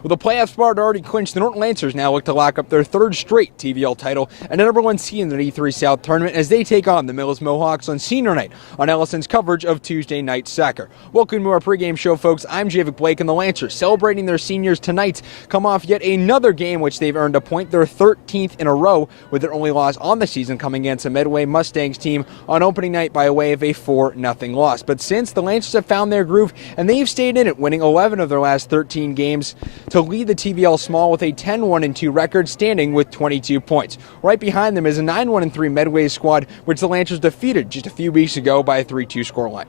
With a playoff spot already clinched, the Norton Lancers now look to lock up their third straight TVL title and a #1 seed in the E3 South tournament as they take on the Millis Mohawks on senior night on Ellison's coverage of Tuesday Night Soccer. Welcome to our pregame show, folks. I'm Javik Blake, and the Lancers, celebrating their seniors tonight, come off yet another game which they've earned a point, their 13th in a row, with their only loss on the season coming against a Medway Mustangs team on opening night by way of a 4-0 loss. But since, the Lancers have found their groove, and they've stayed in it, winning 11 of their last 13 games to lead the TVL Small with a 10-1-2 record, standing with 22 points. Right behind them is a 9-1-3 Medway squad, which the Lancers defeated just a few weeks ago by a 3-2 scoreline.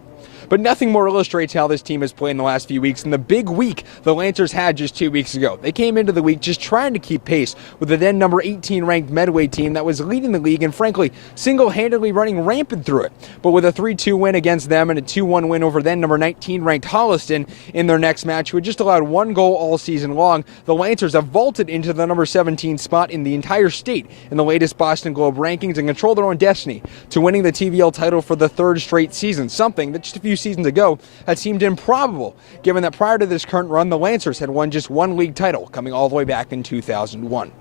But nothing more illustrates how this team has played in the last few weeks than the big week the Lancers had just 2 weeks ago. They came into the week just trying to keep pace with the then number 18 ranked Medway team that was leading the league and frankly single-handedly running rampant through it. But with a 3-2 win against them and a 2-1 win over then number 19 ranked Holliston in their next match, who had just allowed one goal all season long, the Lancers have vaulted into the number 17 spot in the entire state in the latest Boston Globe rankings and control their own destiny to winning the TVL title for the third straight season, something that just a few seasons ago had seemed improbable, given that prior to this current run, the Lancers had won just one league title, coming all the way back in 2001.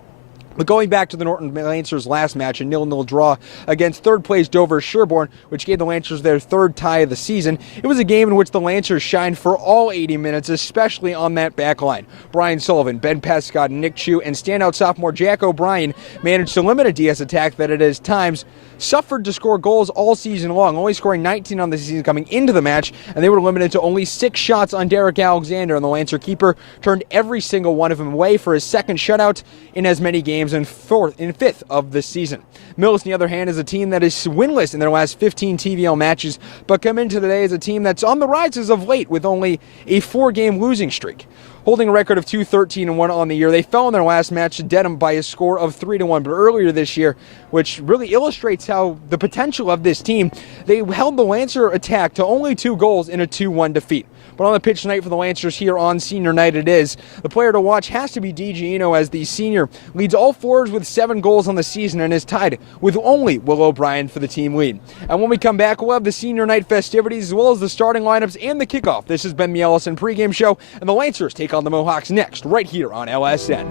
But going back to the Norton Lancers last match, a 0-0 draw against third-place Dover Sherborne, which gave the Lancers their third tie of the season, it was a game in which the Lancers shined for all 80 minutes, especially on that back line. Brian Sullivan, Ben Pescott, Nick Chu, and standout sophomore Jack O'Brien managed to limit a DS attack that at his times suffered to score goals all season long, only scoring 19 on the season coming into the match, and they were limited to only 6 shots on Derek Alexander, and the Lancer keeper turned every single one of them away for his second shutout in as many games and fifth of the season. Millis, on the other hand, is a team that is winless in their last 15 TVL matches, but come into today as a team that's on the rise as of late with only a 4-game losing streak. Holding a record of 2-13-1 on the year, they fell in their last match to Dedham by a score of 3-1. But earlier this year, which really illustrates how the potential of this team, they held the Lancer attack to only 2 goals in a 2-1 defeat. But on the pitch tonight for the Lancers here on senior night it is. The player to watch has to be DJ Eno, as the senior leads all forwards with 7 goals on the season and is tied with only Will O'Brien for the team lead. And when we come back, we'll have the senior night festivities as well as the starting lineups and the kickoff. This has been the Ellison pregame show, and the Lancers take on the Mohawks next right here on LSN.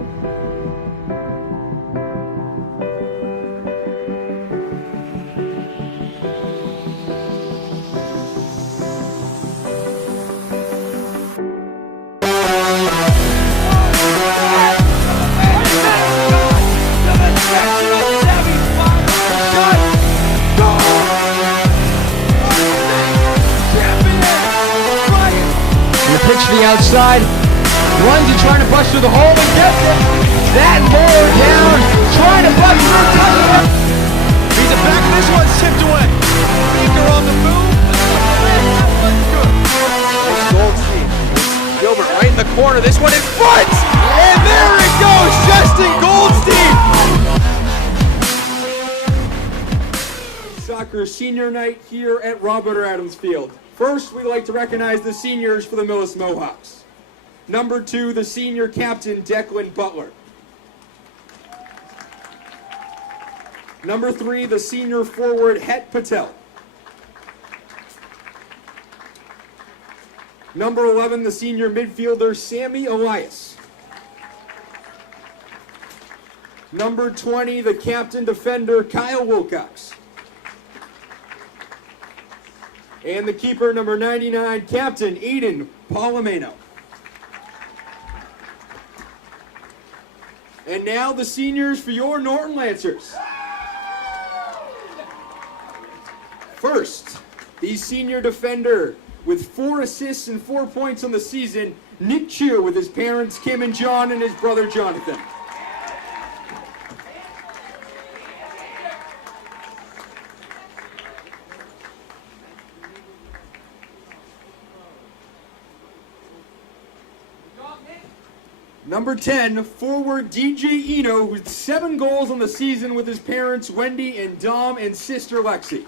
Pitch to the outside, runs and trying to bust through the hole and gets it. That mower down, trying to bust through, touching it. He's it back, and this one's tipped away. Eager on the move. Goldstein, Gilbert right in the corner. This one in front, and there it goes, Justin Goldstein. Soccer senior night here at Robert Adams Field. First, we'd like to recognize the seniors for the Millis Mohawks. Number 2, the senior captain, Declan Butler. Number 3, the senior forward, Het Patel. Number 11, the senior midfielder, Sammy Elias. Number 20, the captain defender, Kyle Wilcox. And the keeper, number 99, Captain Eden Palomeno. And now the seniors for your Norton Lancers. First, the senior defender with 4 assists and 4 points on the season, Nick Chu, with his parents Kim and John and his brother Jonathan. Number 10, forward DJ Eno, with 7 goals on the season with his parents Wendy and Dom and sister Lexi.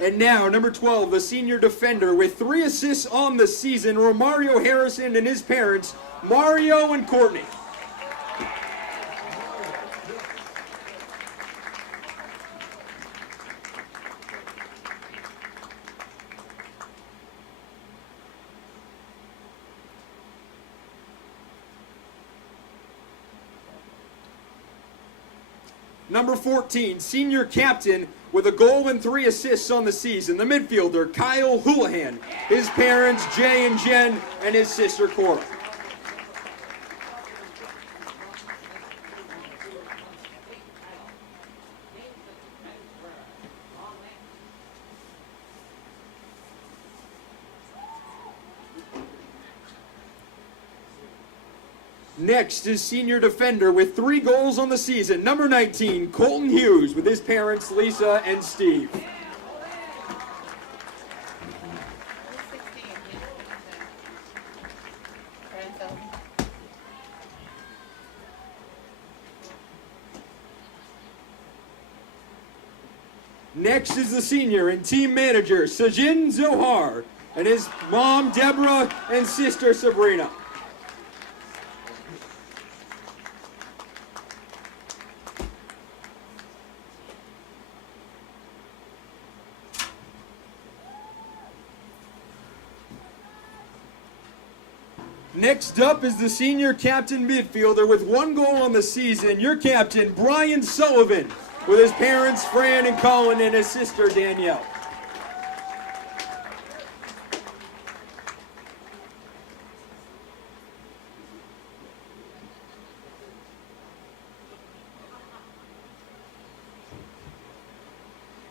And now, number 12, the senior defender with 3 assists on the season, Romario Harrison and his parents, Mario and Courtney. Number 14, senior captain with a goal and 3 assists on the season, the midfielder Kyle Houlihan, his parents Jay and Jen, and his sister Cora. Next is senior defender with 3 goals on the season, number 19, Colton Hughes, with his parents Lisa and Steve. Next is the senior and team manager, Sajin Zohar, and his mom Deborah and sister Sabrina. Next up is the senior captain midfielder with 1 goal on the season, your captain, Brian Sullivan, with his parents, Fran and Colin, and his sister, Danielle.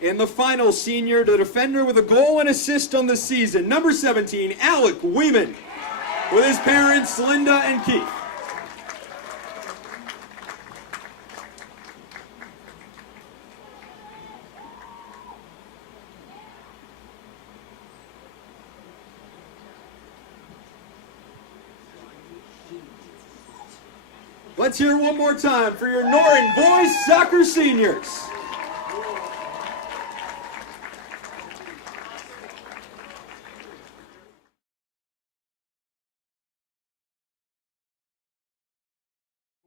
And the final senior, the defender with a goal and assist on the season, number 17, Alec Weeman, with his parents, Linda and Keith. Let's hear it one more time for your Norton boys soccer seniors.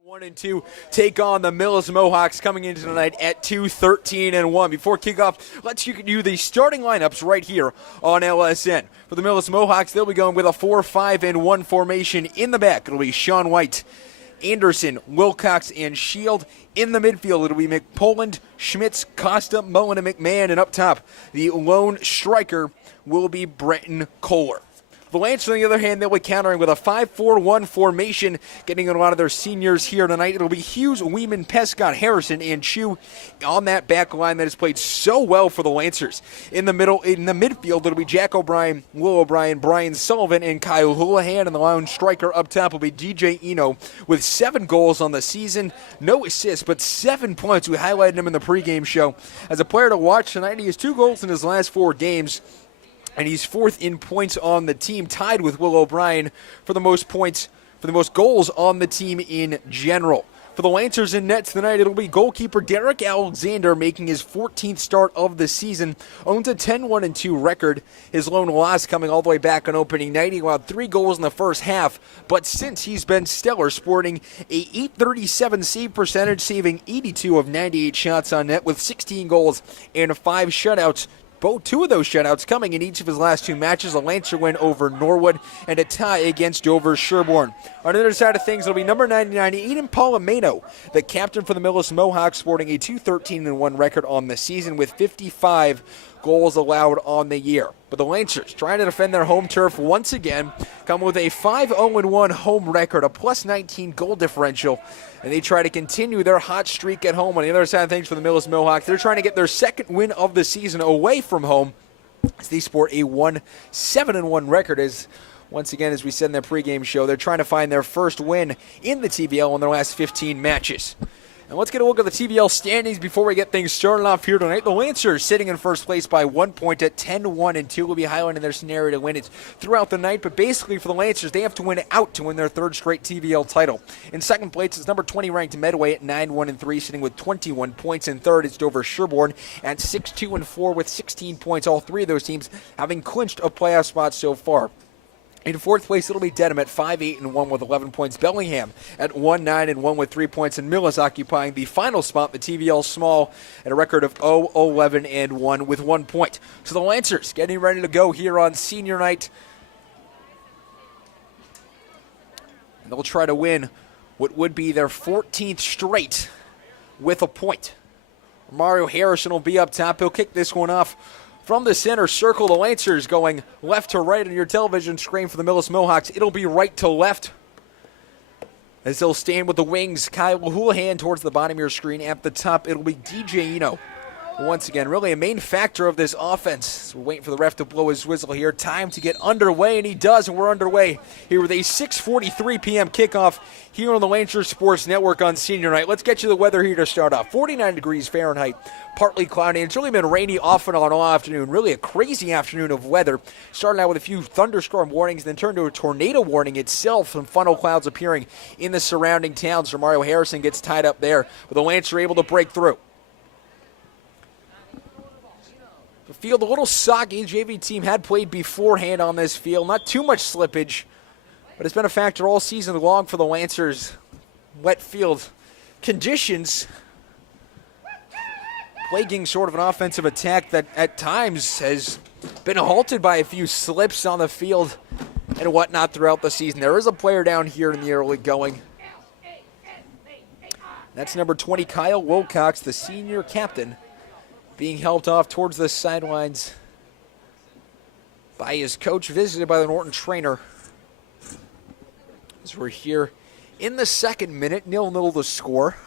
One and 2 take on the Millis Mohawks coming into tonight at 2-13-1. Before kickoff, let's give you the starting lineups right here on LSN. For the Millis Mohawks, they'll be going with a 4-5-1 formation in the back. It'll be Sean White, Anderson, Wilcox, and Shield. In the midfield, it'll be McPoland, Schmitz, Costa, Mullen, and McMahon. And up top, the lone striker will be Brenton Kohler. The Lancers, on the other hand, they'll be countering with a 5-4-1 formation, getting a lot of their seniors here tonight. It'll be Hughes, Weeman, Pescott, Harrison, and Chu on that back line that has played so well for the Lancers. In the midfield, it'll be Jack O'Brien, Will O'Brien, Brian Sullivan, and Kyle Houlihan. And the lone striker up top will be DJ Eno with 7 goals on the season. No assists, but 7 points. We highlighted him in the pregame show. As a player to watch tonight, he has 2 goals in his last 4 games. And he's 4th in points on the team, tied with Will O'Brien for the most points, for the most goals on the team in general. For the Lancers in net tonight, it'll be goalkeeper Derek Alexander making his 14th start of the season. Owns a 10-1-2 record. His lone loss coming all the way back on opening night. He allowed 3 goals in the first half, but since he's been stellar, sporting a .837 save percentage, saving 82 of 98 shots on net with 16 goals and 5 shutouts. 2 of those shutouts coming in each of his last 2 matches. A Lancer win over Norwood and a tie against Dover Sherborne. On the other side of things, it'll be number 99, Eden Palomino, the captain for the Millis Mohawks, sporting a 2-13-1 record on the season with 55 goals allowed on the year. But the Lancers, trying to defend their home turf once again, come with a 5-0-1 home record, a +19 goal differential, and they try to continue their hot streak at home. On the other side of things for the Millis Mohawks, they're trying to get their 2nd win of the season away from home as they sport a 1-7-1 record. As once again, as we said in their pregame show, they're trying to find their first win in the TVL in their last 15 matches. And let's get a look at the TVL standings before we get things started off here tonight. The Lancers sitting in first place by 1 point at 10-1-2. We'll be highlighting their scenario to win it throughout the night. But basically for the Lancers, they have to win out to win their third straight TVL title. In second place is number 20 ranked Medway at 9-1-3, sitting with 21 points. In third is Dover Sherborne at 6-2-4 with 16 points. All three of those teams having clinched a playoff spot so far. In fourth place, it'll be Dedham at 5-8-1 with 11 points. Bellingham at 1-9-1 with 3 points. And Millis occupying the final spot, the TVL Small, at a record of 0-11-1 with 1 point. So the Lancers getting ready to go here on senior night. And they'll try to win what would be their 14th straight with a point. Mario Harrison will be up top. He'll kick this one off from the center circle. The Lancers going left to right on your television screen for the Millis Mohawks. It'll be right to left as they'll stand with the wings. Kyle Houlihan towards the bottom of your screen. At the top, it'll be DJ Eno. Once again, really a main factor of this offense. So we're waiting for the ref to blow his whistle here. Time to get underway, and he does, and we're underway here with a 6:43 p.m. kickoff here on the Lancers Sports Network on senior night. Let's get you the weather here to start off. 49 degrees Fahrenheit, partly cloudy. It's really been rainy off and on all afternoon. Really a crazy afternoon of weather. Starting out with a few thunderstorm warnings, then turned to a tornado warning itself. Some funnel clouds appearing in the surrounding towns. So Mario Harrison gets tied up there, but the Lancers are able to break through. The field a little soggy. The JV team had played beforehand on this field. Not too much slippage, but it's been a factor all season long for the Lancers. Wet field conditions plaguing sort of an offensive attack that at times has been halted by a few slips on the field and whatnot throughout the season. There is a player down here in the early going. That's number 20, Kyle Wilcox, the senior captain, being helped off towards the sidelines by his coach, visited by the Norton trainer. As we're here in the second minute, 0-0 the score.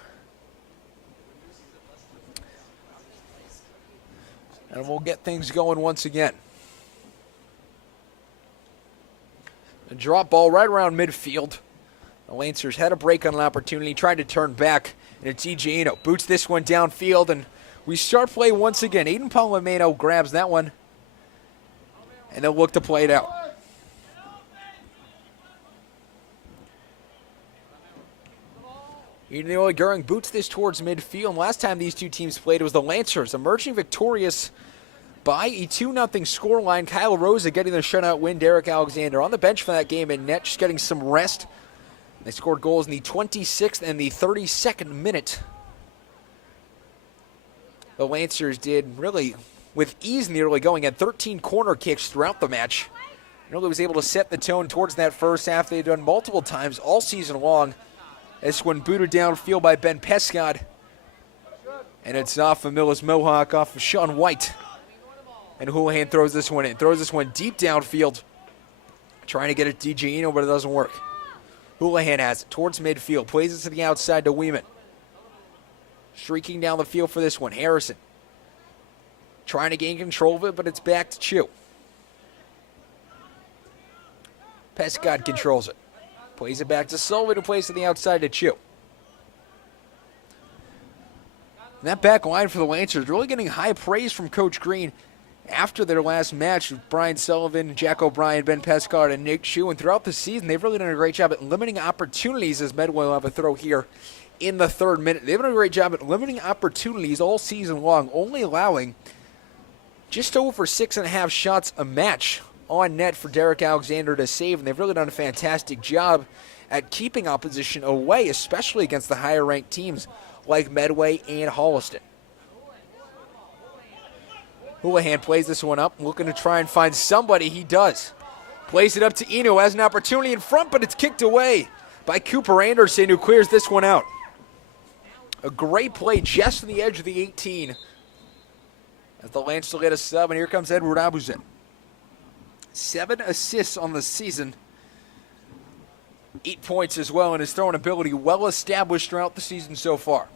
And we'll get things going once again. A drop ball right around midfield. The Lancers had a break on an opportunity, tried to turn back, and it's DJ Eno. Boots this one downfield, and we start play once again. Aiden Palomino grabs that one, and they'll look to play it out. Eden Goering boots this towards midfield. Last time these two teams played, it was the Lancers emerging victorious by a 2-0 scoreline. Kyle Rosa getting the shutout win. Derek Alexander on the bench for that game in net, just getting some rest. They scored goals in the 26th and the 32nd minute. The Lancers did really with ease in the early going, had 13 corner kicks throughout the match. Really was able to set the tone towards that first half. They've done multiple times all season long. This one booted downfield by Ben Pescott. And it's off of Millis Mohawk, off of Sean White. And Houlihan throws this one in. Throws this one deep downfield. Trying to get it to DJ Eno, but it doesn't work. Houlihan has it towards midfield. Plays it to the outside to Weeman. Streaking down the field for this one. Harrison trying to gain control of it, but it's back to Chew. Pescott controls it. Plays it back to Sullivan, who plays to the outside to Chew. And that back line for the Lancers really getting high praise from Coach Green after their last match with Brian Sullivan, Jack O'Brien, Ben Pescott, and Nick Chew. And throughout the season, they've really done a great job at limiting opportunities, as Medway will have a throw here in the third minute. They've done a great job at limiting opportunities all season long, only allowing just over 6.5 shots a match on net for Derek Alexander to save, and they've really done a fantastic job at keeping opposition away, especially against the higher-ranked teams like Medway and Holliston. Houlihan plays this one up, looking to try and find somebody. He does. Plays it up to Eno, has an opportunity in front, but it's kicked away by Cooper Anderson, who clears this one out. A great play just on the edge of the 18. As the Lancers will get a sub, and here comes Edward Abuzen. 7 assists on the season. 8 points as well, and his throwing ability well established throughout the season so far.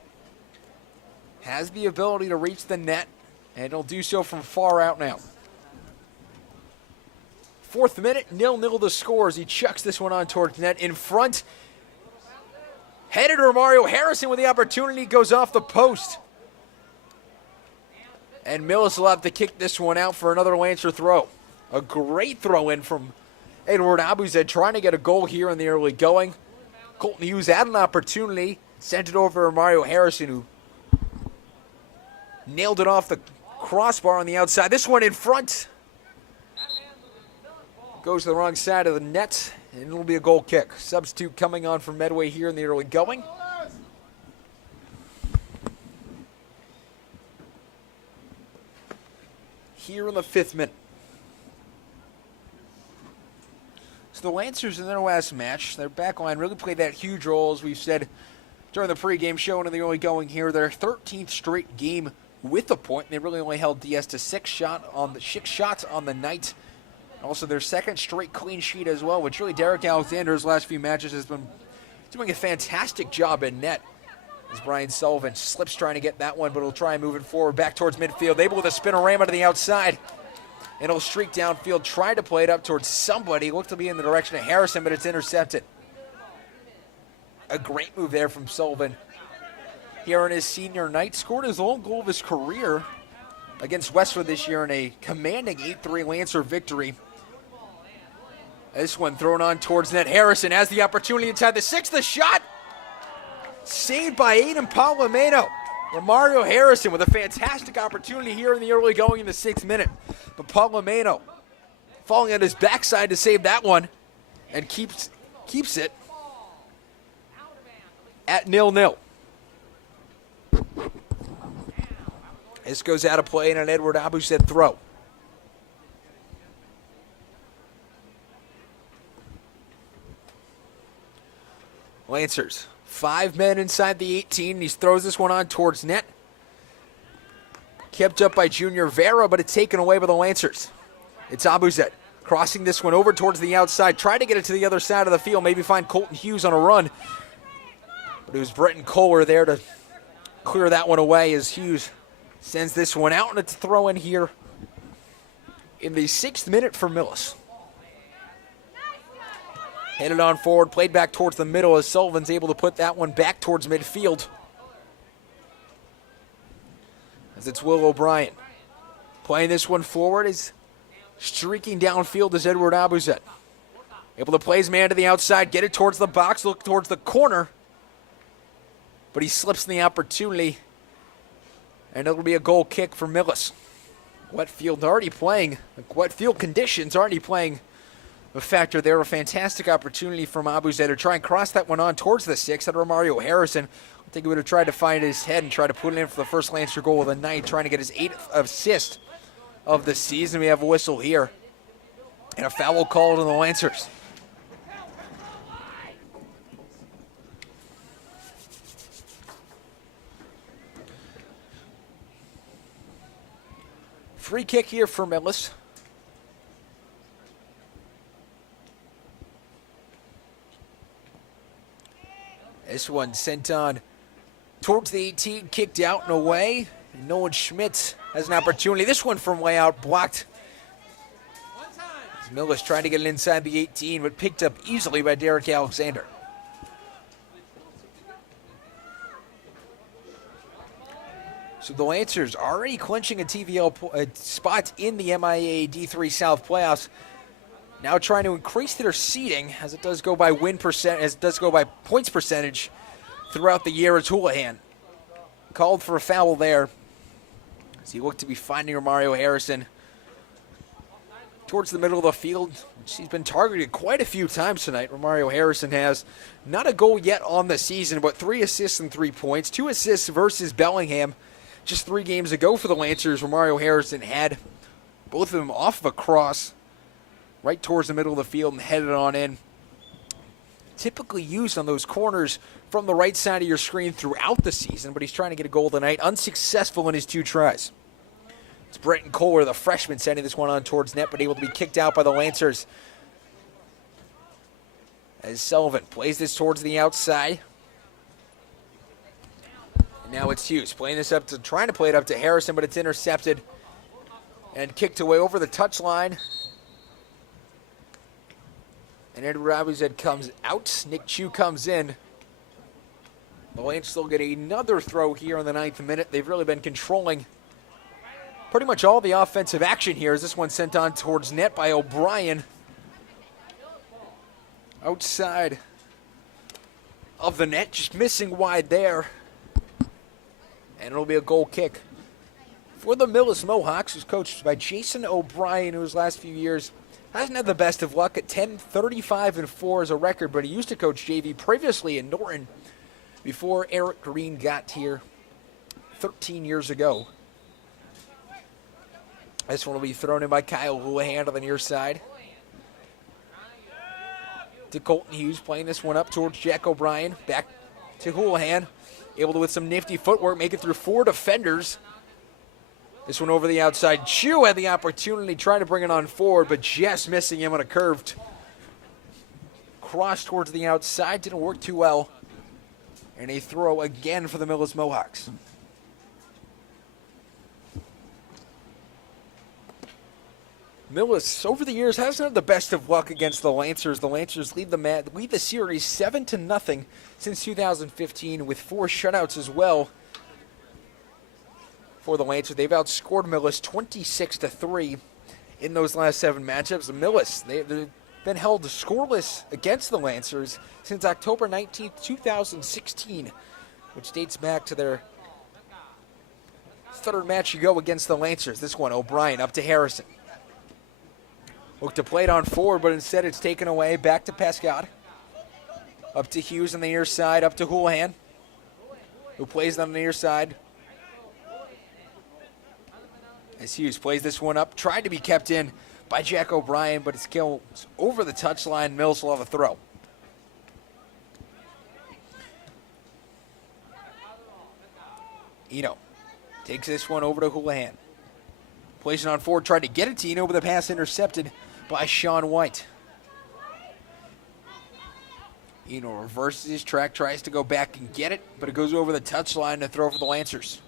Has the ability to reach the net, and he'll do so from far out now. Fourth minute, 0-0 the score as he chucks this one on towards net. In front Headed to Romario Harrison with the opportunity, goes off the post. And Millis will have to kick this one out for another Lancer throw. A great throw in from Edward Abuzed, trying to get a goal here in the early going. Colton Hughes had an opportunity, sent it over to Romario Harrison, who nailed it off the crossbar on the outside. This one in front. Goes to the wrong side of the net, and it'll be a goal kick. Substitute coming on for Medway here in the early going. Here in the 5th minute. So the Lancers in their last match, their back line really played that huge role, as we've said during the pregame show and in the early going here. Their 13th straight game with a point. They really only held DS to 6 shots on the night. Also their 2nd straight clean sheet as well, which really Derek Alexander's last few matches has been doing a fantastic job in net. As Brian Sullivan slips trying to get that one, but he'll try and move it forward back towards midfield. Able with a spinorama to the outside. And he'll streak downfield, try to play it up towards somebody. Looked to be in the direction of Harrison, but it's intercepted. A great move there from Sullivan. Here on his senior night, scored his own goal of his career against Westwood this year in a commanding 8-3 Lancer victory. This one thrown on towards net. Harrison has the opportunity inside the 6th. The shot saved by Aiden Palomino. Romario Harrison with a fantastic opportunity here in the early going in the 6th minute. But Palomino falling on his backside to save that one and keeps it at 0-0. This goes out of play and an Edward Abuzed throw. Lancers, 5 men inside the 18. He throws this one on towards net. Kept up by Junior Vera, but it's taken away by the Lancers. It's Abuzed crossing this one over towards the outside. Try to get it to the other side of the field. Maybe find Colton Hughes on a run. But it was Bretton Kohler there to clear that one away as Hughes sends this one out. And it's a throw in here in the 6th minute for Millis. Headed on forward, played back towards the middle as Sullivan's able to put that one back towards midfield. As it's Will O'Brien. Playing this one forward is streaking downfield as Edward Abuzed. Able to play his man to the outside, get it towards the box, look towards the corner. But he slips in the opportunity. And it'll be a goal kick for Millis. Wet field conditions already playing a factor there. A fantastic opportunity from Abuzed to try and cross that one on towards the 6 at Romario Harrison. I think he would have tried to find his head and try to put it in for the first Lancer goal of the night, trying to get his 8th assist of the season. We have a whistle here and a foul called on the Lancers. Free kick here for Millis. This one sent on towards the 18, kicked out and away. And Nolan Schmitz has an opportunity. This one from way out, blocked. Millis trying to get it inside the 18, but picked up easily by Derek Alexander. So the Lancers already clinching a TVL spot in the MIA D3 South playoffs. Now trying to increase their seeding as it does go by points percentage throughout the year. As Houlihan called for a foul there as he looked to be finding Romario Harrison towards the middle of the field, which he's been targeted quite a few times tonight. Romario Harrison has not a goal yet on the season, but 3 assists and 3 points. 2 assists versus Bellingham just 3 games ago for the Lancers. Romario Harrison had both of them off of a cross right towards the middle of the field and headed on in. Typically used on those corners from the right side of your screen throughout the season, but he's trying to get a goal tonight. Unsuccessful in his 2 tries. It's Bretton Kohler, the freshman, sending this one on towards net, but able to be kicked out by the Lancers. As Sullivan plays this towards the outside. And now it's Hughes playing this up to, trying to play it up to Harrison, but it's intercepted and kicked away over the touchline. And Edward Abuzed comes out. Nick Chu comes in The Lancers will get another throw here in the 9th minute. They've really been controlling pretty much all the offensive action here as this one sent on towards net by O'Brien. Outside of the net, just missing wide there. And it'll be a goal kick for the Millis Mohawks, who's coached by Jason O'Brien, who his last few years hasn't had the best of luck at 10-35-4 as a record, but he used to coach JV previously in Norton before Eric Green got here 13 years ago. This one will be thrown in by Kyle Houlihan on the near side. To Colton Hughes, playing this one up towards Jack O'Brien. Back to Houlihan, able to, with some nifty footwork, make it through 4 defenders. This one over the outside. Chu had the opportunity, trying to bring it on forward, but just missing him on a curved cross towards the outside. Didn't work too well. And a throw again for the Millis Mohawks. Millis, over the years, hasn't had the best of luck against the Lancers. The Lancers lead the series 7-0 since 2015, with 4 shutouts as well. For the Lancers, they've outscored Millis 26-3 in those last 7 matchups. Millis, they've been held scoreless against the Lancers since October 19th, 2016, which dates back to their 3rd match ago against the Lancers. This one, O'Brien up to Harrison. Look to play it on forward, but instead it's taken away. Back to Pescott. Up to Hughes on the near side. Up to Houlihan, who plays on the near side. As Hughes plays this one up. Tried to be kept in by Jack O'Brien, but it's killed over the touchline. Mills will have a throw. Eno takes this one over to Houlihan. Plays it on forward, tried to get it to Eno, but the pass intercepted by Sean White. Eno reverses his track, tries to go back and get it, but it goes over the touchline to throw for the Lancers.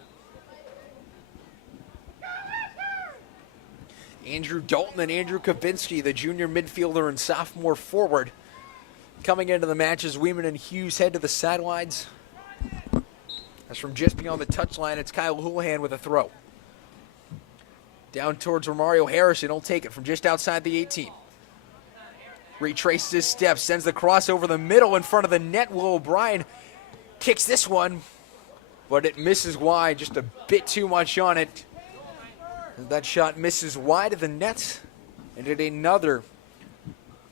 Andrew Dalton and Andrew Kavinsky, the junior midfielder and sophomore forward, coming into the match as Weeman and Hughes head to the sidelines. As from just beyond the touchline, it's Kyle Houlihan with a throw. Down towards Romario Harrison. He'll take it from just outside the 18. Retraces his steps, sends the cross over the middle in front of the net. Will O'Brien kicks this one, but it misses wide. Just a bit too much on it. That shot misses wide of the net. And it another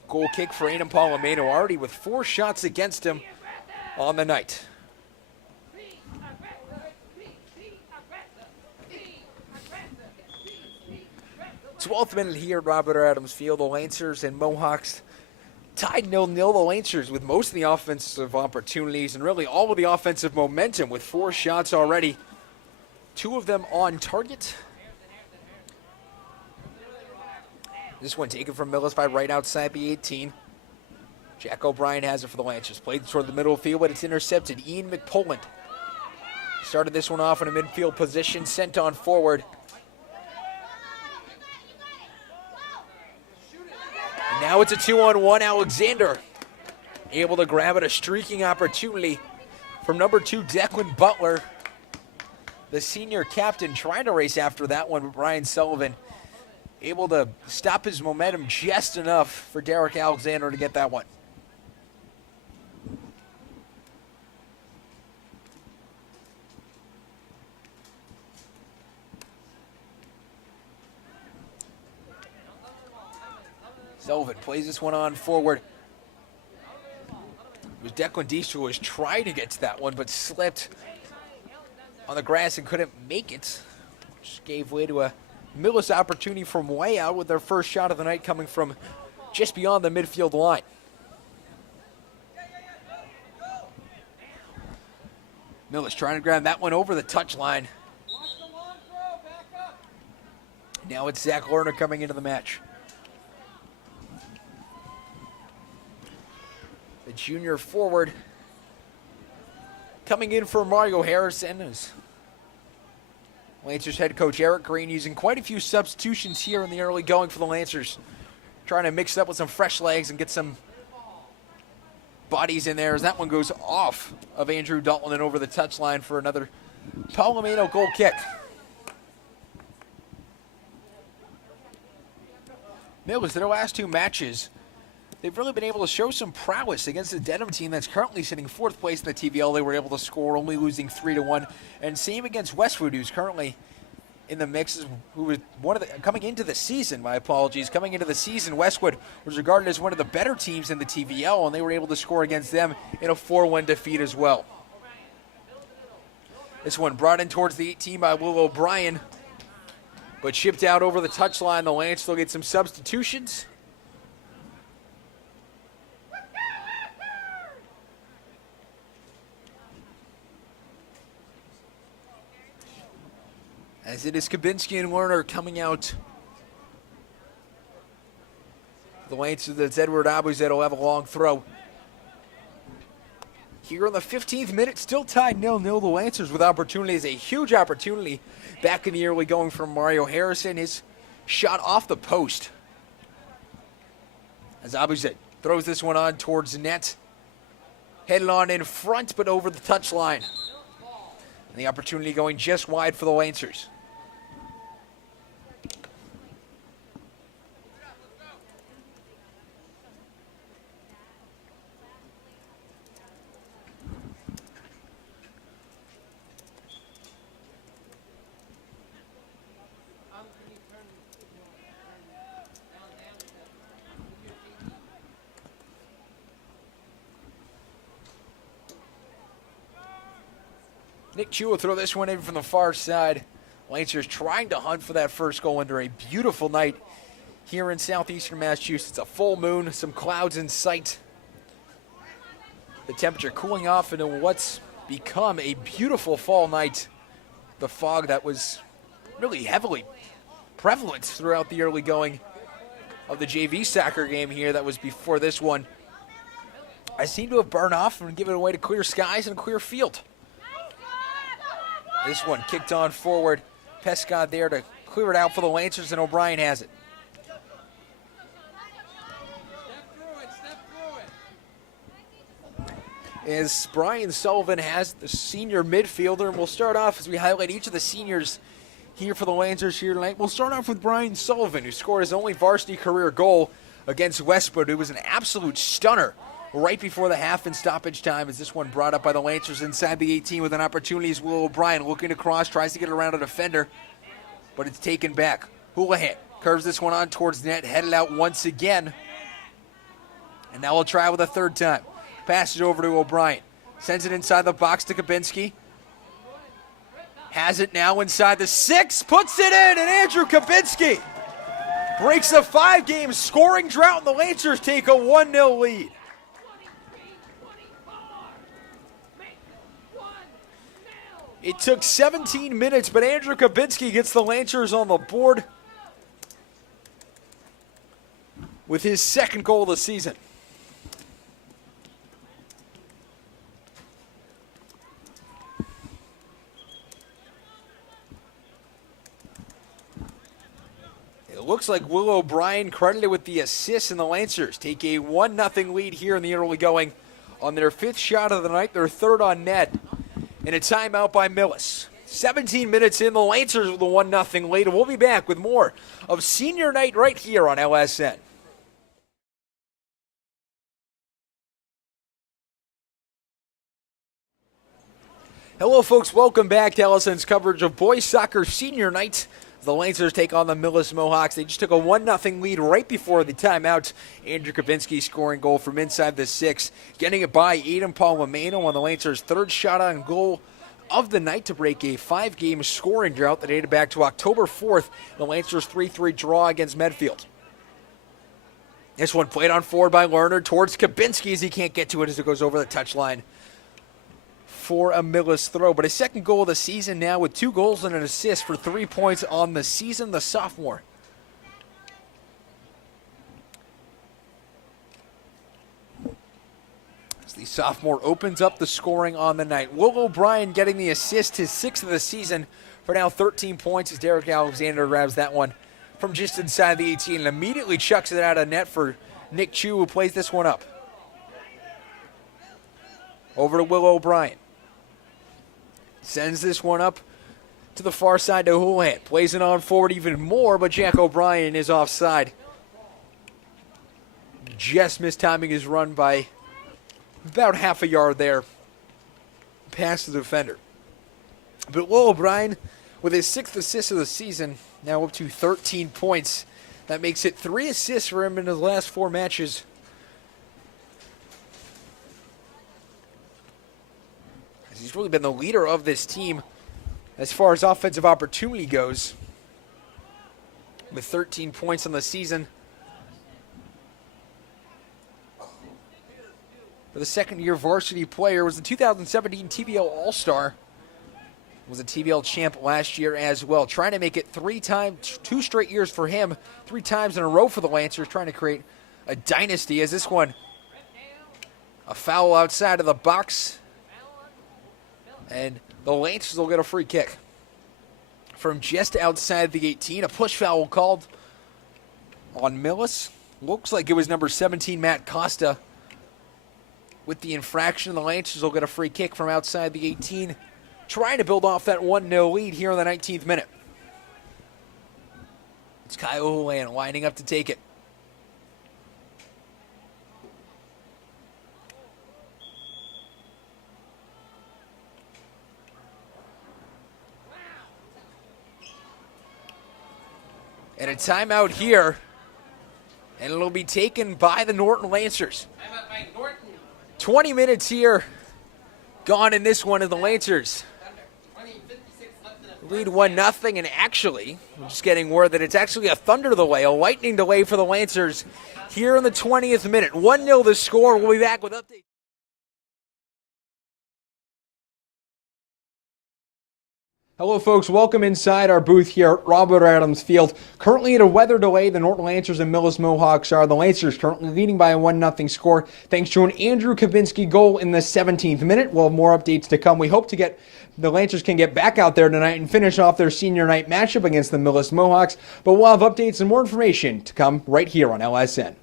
goal kick for Adam Palomino, already with 4 shots against him on the night. 12th minute here at Robert Adams Field. The Lancers and Mohawks tied 0-0. The Lancers with most of the offensive opportunities and really all of the offensive momentum with 4 shots already. 2 of them on target. This one taken from Millis by right outside the 18. Jack O'Brien has it for the Lancers. Played toward the middle of the field, but it's intercepted. Ian McPoland started this one off in a midfield position, sent on forward. And now it's a 2-on-1. Alexander able to grab it, a streaking opportunity from number 2, Declan Butler. The senior captain trying to race after that one, but Brian Sullivan able to stop his momentum just enough for Derek Alexander to get that one. Sullivan plays this one on forward. It was Declan Diesel who was trying to get to that one, but slipped on the grass and couldn't make it. Just gave way to a Millis opportunity from way out with their first shot of the night coming from just beyond the midfield line. Millis trying to grab that one over the touchline. Now it's Zach Lerner coming into the match. The junior forward coming in for Mario Harrison is Lancers head coach Eric Green using quite a few substitutions here in the early going for the Lancers. Trying to mix it up with some fresh legs and get some bodies in there as that one goes off of Andrew Dalton and over the touchline for another Palomino goal kick. Millis, their last two matches, they've really been able to show some prowess against the Dedham team that's currently sitting fourth place in the TVL. They were able to score, only losing 3-1. And same against Westwood, who's currently in the mix, who was coming into the season, Westwood was regarded as one of the better teams in the TVL, and they were able to score against them in a 4-1 defeat as well. This one brought in towards the 18 by Will O'Brien, but shipped out over the touchline. The Lance will get some substitutions. As it is Kabinski and Werner coming out. The Lancers, that's Edward Abuzet will have a long throw. Here in the 15th minute, still tied 0-0. The Lancers with opportunities, a huge opportunity back in the early going from Mario Harrison. His shot off the post. As Abuzet throws this one on towards the net. Headed on in front, but over the touchline. And the opportunity going just wide for the Lancers. Nick Chu will throw this one in from the far side. Lancers trying to hunt for that first goal under a beautiful night here in southeastern Massachusetts. A full moon, some clouds in sight. The temperature cooling off into what's become a beautiful fall night. The fog that was really heavily prevalent throughout the early going of the JV soccer game here that was before this one. I seem to have burned off and given away to clear skies and a clear field. This one kicked on forward. Pescott there to clear it out for the Lancers, and O'Brien has it. As Brian Sullivan has the senior midfielder, and we'll start off as we highlight each of the seniors here for the Lancers here tonight. We'll start off with Brian Sullivan, who scored his only varsity career goal against Westwood. It was an absolute stunner right before the half in stoppage time, as this one brought up by the Lancers inside the 18 with an opportunity as Will O'Brien looking across, tries to get it around a defender, but it's taken back. Houlihan curves this one on towards net, headed out once again, and now we'll try with a third time. Passes over to O'Brien, sends it inside the box to Kabinski. Has it now inside the 6, puts it in, and Andrew Kabinski breaks a 5-game scoring drought, and the Lancers take a 1-0 lead. It took 17 minutes, but Andrew Kabinski gets the Lancers on the board with his second goal of the season. It looks like Will O'Brien credited with the assist, and the Lancers take a 1-0 lead here in the early going on their 5th shot of the night, their 3rd on net. And a timeout by Millis. 17 minutes in, the Lancers with a 1-0 lead. We'll be back with more of Senior Night right here on LSN. Hello, folks. Welcome back to LSN's coverage of boys soccer Senior Night. The Lancers take on the Millis Mohawks. They just took a 1-0 lead right before the timeout. Andrew Kabinski scoring goal from inside the 6, getting it by Aiden Palomino on the Lancers' 3rd shot on goal of the night to break a 5-game scoring drought that dated back to October 4th. The Lancers' 3-3 draw against Medfield. This one played on forward by Lerner towards Kabinski as he can't get to it as it goes over the touchline for a Millis throw. But his second goal of the season now with 2 goals and an assist for 3 points on the season, the sophomore. As the sophomore opens up the scoring on the night. Will O'Brien getting the assist, his 6th of the season, for now 13 points as Derek Alexander grabs that one from just inside the 18 and immediately chucks it out of net for Nick Chu, who plays this one up. Over to Will O'Brien. Sends this one up to the far side to Houlihan. Plays it on forward even more, but Jack O'Brien is offside. Just mistiming his run by about half a yard there past the defender. But Will O'Brien, with his 6th assist of the season, now up to 13 points. That makes it 3 assists for him in his last 4 matches. He's really been the leader of this team as far as offensive opportunity goes, with 13 points on the season. For the second-year varsity player, was the 2017 TBL All-Star. Was a TBL champ last year as well. Trying to make it 2 straight years for him, 3 times in a row for the Lancers, trying to create a dynasty. As this one, a foul outside of the box, and the Lancers will get a free kick from just outside the 18. A push foul called on Millis. Looks like it was number 17, Matt Costa, with the infraction. The Lancers will get a free kick from outside the 18, trying to build off that 1-0 lead here in the 19th minute. It's Kyle Houlihan lining up to take it. And a timeout here, and it'll be taken by the Norton Lancers. 20 minutes here gone in this one of the Lancers lead 1-0, and actually, I'm just getting word that it's actually a thunder delay, a lightning delay for the Lancers here in the 20th minute. 1-0 the score. We'll be back with updates. Hello, folks. Welcome inside our booth here at Robert Adams Field. Currently in a weather delay, the Norton Lancers and Millis Mohawks are. The Lancers currently leading by a 1-0 score thanks to an Andrew Kabinski goal in the 17th minute. We'll have more updates to come. We hope to get the Lancers can get back out there tonight and finish off their senior night matchup against the Millis Mohawks. But we'll have updates and more information to come right here on LSN.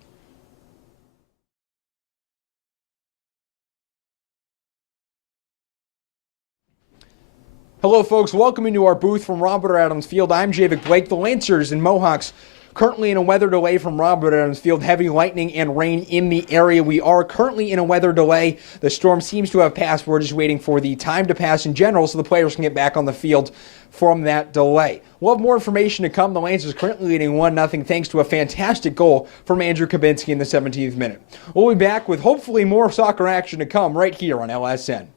Hello, folks. Welcome into our booth from Robert Adams Field. I'm Javik Blake. The Lancers and Mohawks currently in a weather delay from Robert Adams Field. Heavy lightning and rain in the area. We are currently in a weather delay. The storm seems to have passed. We're just waiting for the time to pass in general so the players can get back on the field from that delay. We'll have more information to come. The Lancers currently leading 1-0 thanks to a fantastic goal from Andrew Kabinski in the 17th minute. We'll be back with hopefully more soccer action to come right here on LSN.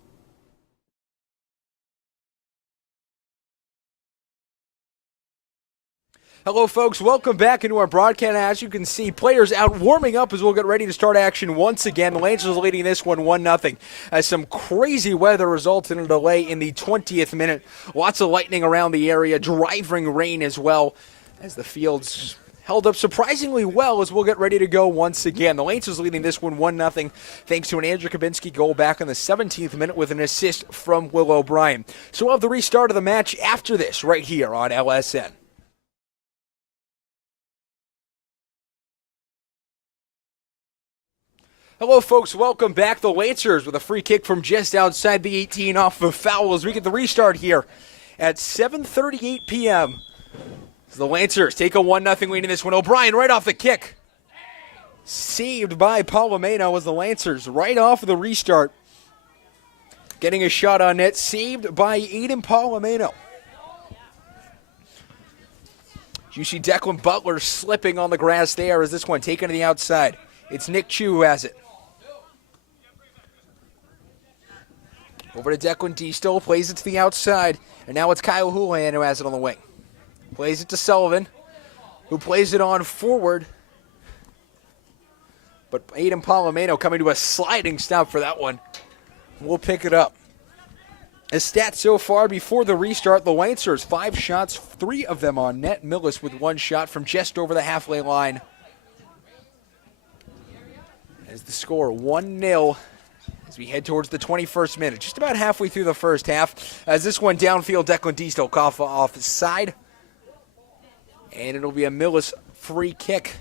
Hello, folks. Welcome back into our broadcast. As you can see, players out warming up as we'll get ready to start action once again. The Lancers leading this one 1-0 as some crazy weather results in a delay in the 20th minute. Lots of lightning around the area, driving rain as well as the fields held up surprisingly well as we'll get ready to go once again. The Lancers leading this one 1-0 thanks to an Andrew Kabinski goal back in the 17th minute with an assist from Will O'Brien. So we'll have the restart of the match after this right here on LSN. Hello, folks. Welcome back. The Lancers with a free kick from just outside the 18 off of foul as we get the restart here at 7:38 p.m. So the Lancers take a 1-0 lead in this one. O'Brien right off the kick. Saved by Palomino as the Lancers right off of the restart. Getting a shot on net. Saved by Aiden Palomino. You see Declan Butler slipping on the grass there as this one taken to the outside. It's Nick Chu who has it. Over to Declan D. Still plays it to the outside. And now it's Kyle Houlihan who has it on the wing. Plays it to Sullivan, who plays it on forward. But Aiden Palomino coming to a sliding stop for that one. We'll pick it up. As stats so far before the restart, the Lancers 5 shots, 3 of them on net. Millis with 1 shot from just over the halfway line. As the score 1-0 as we head towards the 21st minute, just about halfway through the first half. As this one downfield, Declan D. still off the side. And it'll be a Millis free kick.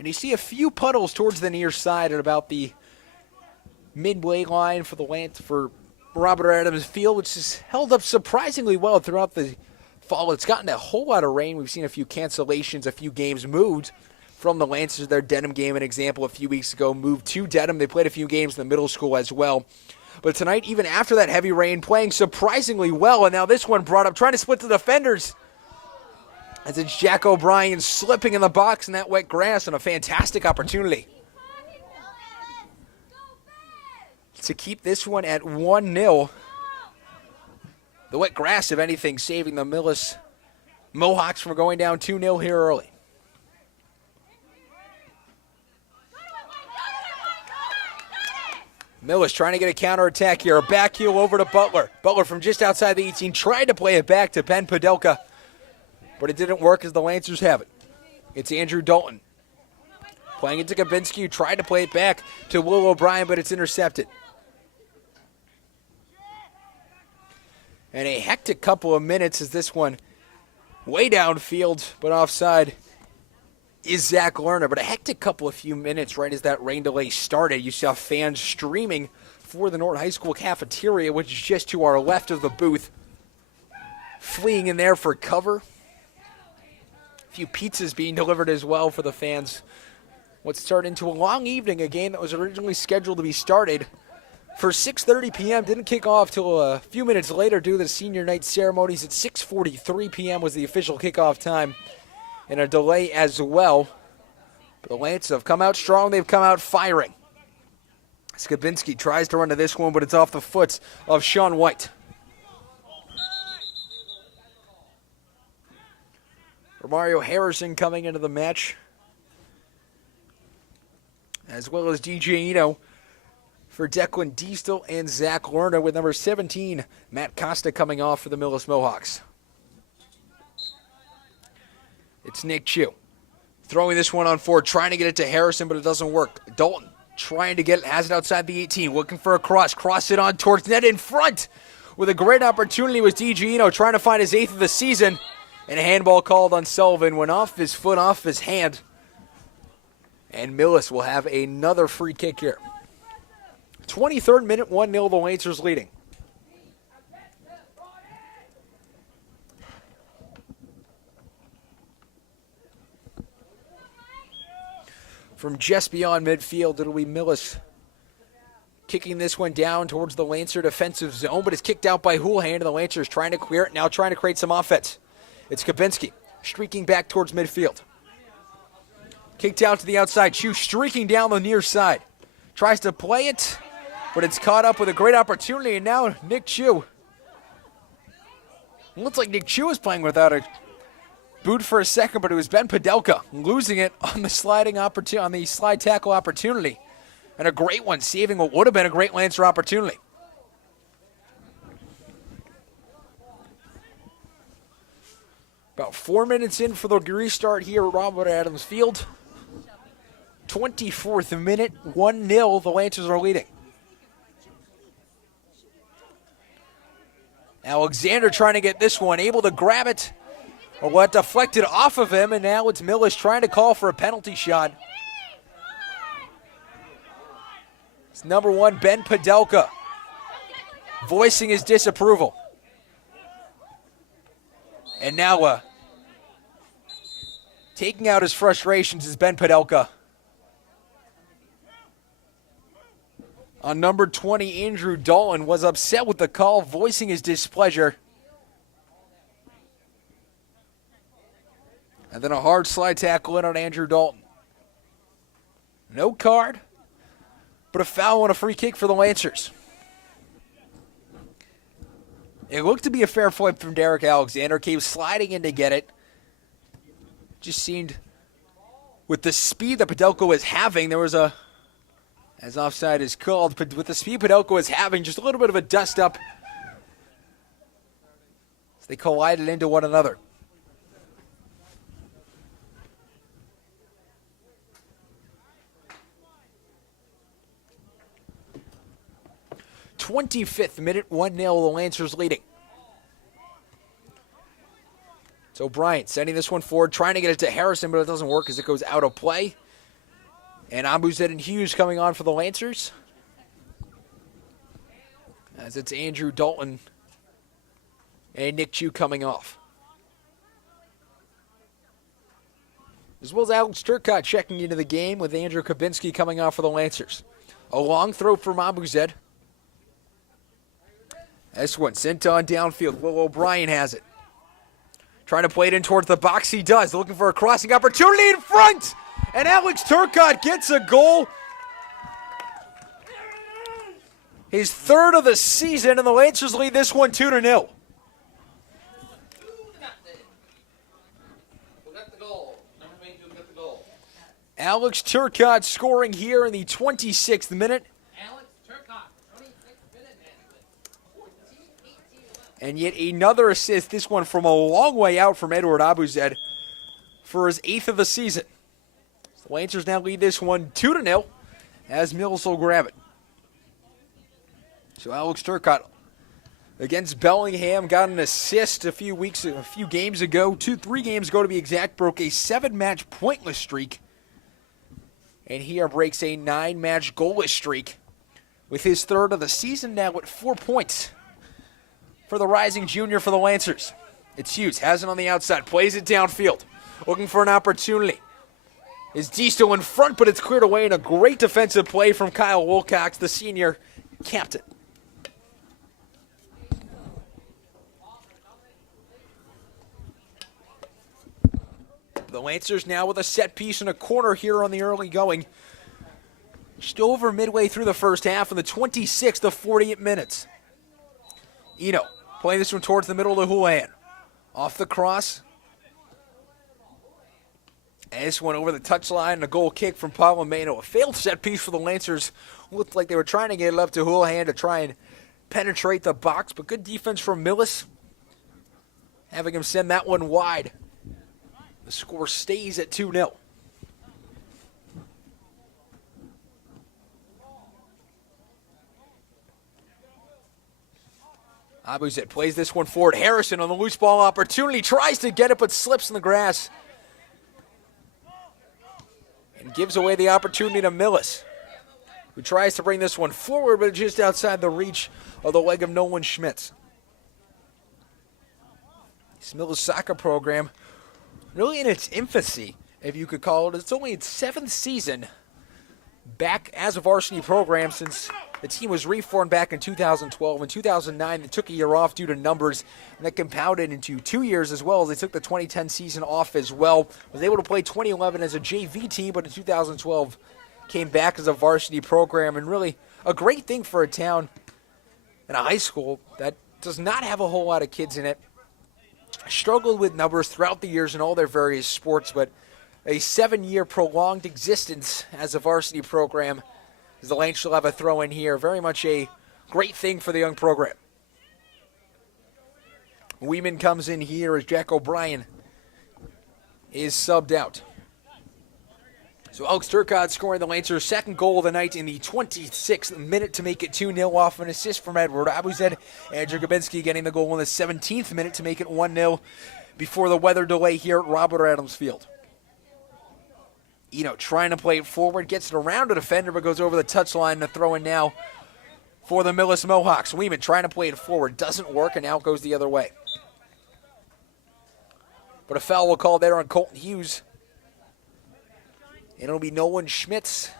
And you see a few puddles towards the near side at about the midway line for Robert Adams Field, which has held up surprisingly well throughout the fall. It's gotten a whole lot of rain. We've seen a few cancellations, a few games moved from the Lancers. Their Dedham game, an example, a few weeks ago, moved to Dedham. They played a few games in the middle school as well. But tonight, even after that heavy rain, playing surprisingly well. And now this one brought up, trying to split the defenders. As it's Jack O'Brien slipping in the box in that wet grass, and a fantastic opportunity to keep this one at 1-0. The wet grass, if anything, saving the Millis Mohawks from going down 2-0 here early. Millis trying to get a counterattack here. A back heel over to Butler. Butler from just outside the 18 tried to play it back to Ben Podelka, but it didn't work as the Lancers have it. It's Andrew Dalton playing it to Kabinski, who tried to play it back to Will O'Brien, but it's intercepted. And a hectic couple of minutes as this one way downfield, but offside is Zach Lerner. But a hectic couple of few minutes right as that rain delay started. You saw fans streaming for the Norton High School cafeteria, which is just to our left of the booth, fleeing in there for cover. A few pizzas being delivered as well for the fans. What's turned into a long evening, a game that was originally scheduled to be started for 6:30 p.m. Didn't kick off till a few minutes later due to the senior night ceremonies. At 6:43 p.m. was the official kickoff time, and a delay as well. But the Lancers have come out strong. They've come out firing. Skabinski tries to run to this one, but it's off the foot of Sean White. Romario Harrison coming into the match, as well as DJ Eno for Declan Diestel and Zach Lerner, with number 17, Matt Costa, coming off for the Millis Mohawks. It's Nick Chu throwing this one on forward, trying to get it to Harrison, but it doesn't work. Dalton trying to get it, has it outside the 18, looking for a cross it on towards net in front. With a great opportunity was DJ Eno trying to find his 8th of the season, and a handball called on Sullivan, went off his foot, off his hand. And Millis will have another free kick here. 23rd minute, 1-0, the Lancers leading. From just beyond midfield, it'll be Millis kicking this one down towards the Lancer defensive zone, but it's kicked out by Houlihan, and the Lancers trying to clear it, now trying to create some offense. It's Kabinski streaking back towards midfield. Kicked out to the outside. Chu streaking down the near side. Tries to play it, but it's caught up with a great opportunity, and now Nick Chu. It looks like Nick Chu was playing without a boot for a second, but it was Ben Podelka losing it on the slide tackle opportunity. And a great one, saving what would have been a great Lancer opportunity. About 4 minutes in for the restart here at Robert Adams Field. 24th minute, 1-0, the Lancers are leading. Alexander trying to get this one, able to grab it, or what deflected off of him, and now it's Millis trying to call for a penalty shot. It's number 1, Ben Podelka, voicing his disapproval. And now taking out his frustrations is Ben Podelka. On number 20, Andrew Dalton was upset with the call, voicing his displeasure. And then a hard slide tackle in on Andrew Dalton. No card, but a foul and a free kick for the Lancers. It looked to be a fair flip from Derek Alexander. Came sliding in to get it. Just seemed, with the speed that Podelka was having, there was a, as offside is called, but with the speed Podelka was having, just a little bit of a dust-up as they collided into one another. '25th minute, 1-0, the Lancers leading. So Bryant sending this one forward, trying to get it to Harrison, but it doesn't work as it goes out of play. And Ambuzet and Hughes coming on for the Lancers. As it's Andrew Dalton and Nick Chu coming off. As well as Alex Turcotte checking into the game with Andrew Kabinski coming off for the Lancers. A long throw from Ambuzet. This one sent on downfield. Will O'Brien has it. Trying to play it in towards the box. He does. Looking for a crossing opportunity in front. And Alex Turcotte gets a goal. His third of the season, and the Lancers lead this one 2-0. Alex Turcotte scoring here in the 26th minute. And yet another assist, this one from a long way out from Edward Ambuzet for his 8th of the season. The Lancers now lead this one 2-0 as Millis will grab it. So Alex Turcotte against Bellingham got an assist a few games ago, 3 games ago to be exact, broke a 7-match pointless streak. And here breaks a 9-match goalless streak with his third of the season now at 4 points for the rising junior for the Lancers. It's Hughes, has it on the outside, plays it downfield, looking for an opportunity. Is D still in front, but it's cleared away in a great defensive play from Kyle Wilcox, the senior captain. The Lancers now with a set piece and a corner here on the early going. Just over midway through the first half in the 26th of 48 minutes. Eno playing this one towards the middle of the Houlihan. Off the cross. And this one over the touchline and a goal kick from Palomino. A failed set piece for the Lancers. Looked like they were trying to get it up to Houlihan to try and penetrate the box, but good defense from Millis, having him send that one wide. The score stays at 2-0. Ambuzet plays this one forward. Harrison on the loose ball opportunity. Tries to get it, but slips in the grass. And gives away the opportunity to Millis, who tries to bring this one forward, but just outside the reach of the leg of Nolan Schmitz. This Millis soccer program, really in its infancy, if you could call it. It's only its 7th season back as a varsity program since the team was reformed back in 2012. In 2009, they took a year off due to numbers, and that compounded into 2 years as well as they took the 2010 season off as well. Was able to play 2011 as a JV team, but in 2012 came back as a varsity program, and really a great thing for a town and a high school that does not have a whole lot of kids in it. Struggled with numbers throughout the years in all their various sports, but a 7-year prolonged existence as a varsity program, as the Lancers will have a throw in here. Very much a great thing for the young program. Weeman comes in here as Jack O'Brien is subbed out. So Alex Turcotte scoring the Lancers' second goal of the night in the 26th minute to make it 2-0 off an assist from Edward Ambuzet. Andrew Gabinski getting the goal in the 17th minute to make it 1-0 before the weather delay here at Robert Adams Field. Eno trying to play it forward, gets it around a defender, but goes over the touchline and a throw in now for the Millis Mohawks. Weeman trying to play it forward, doesn't work, and now it goes the other way. But a foul will call there on Colton Hughes. And it'll be Nolan Schmitz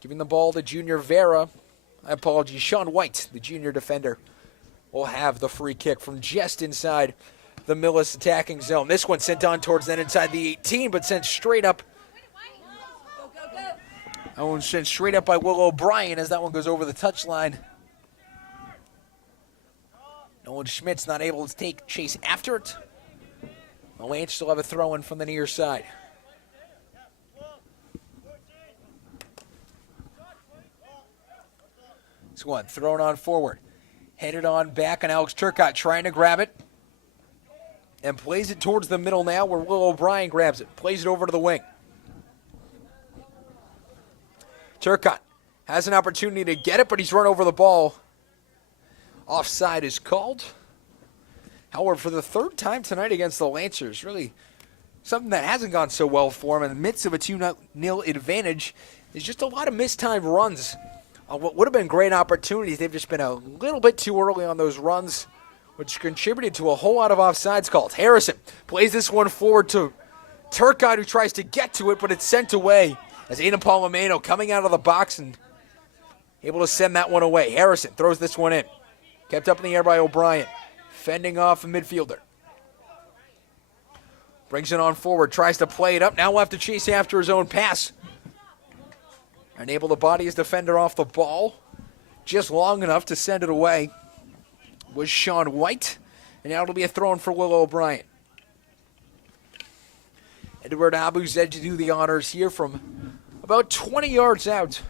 giving the ball to Junior Vera. Sean White, the junior defender, will have the free kick from just inside the Millis attacking zone. This one sent on towards then inside the 18, but sent straight up. That one sent straight up by Will O'Brien as that one goes over the touchline. Nolan Schmitz not able to chase after it. The Lancers still have a throw in from the near side. This one thrown on forward. Headed on back, and Alex Turcotte trying to grab it. And plays it towards the middle now where Will O'Brien grabs it. Plays it over to the wing. Turcotte has an opportunity to get it, but he's run over the ball. Offside is called. However, for the third time tonight against the Lancers, really something that hasn't gone so well for him in the midst of a 2-0 advantage is just a lot of mistimed runs. What would have been great opportunities, they've just been a little bit too early on those runs, which contributed to a whole lot of offsides calls. Harrison plays this one forward to Turcotte, who tries to get to it, but it's sent away as Aiden Palomino coming out of the box and able to send that one away. Harrison throws this one in. Kept up in the air by O'Brien. Fending off a midfielder. Brings it on forward, tries to play it up. Now we'll have to chase after his own pass. Unable to body his defender off the ball. Just long enough to send it away was Sean White. And now it'll be a throw in for Will O'Brien. Edward Abuzed to do the honors here from about 20 yards out.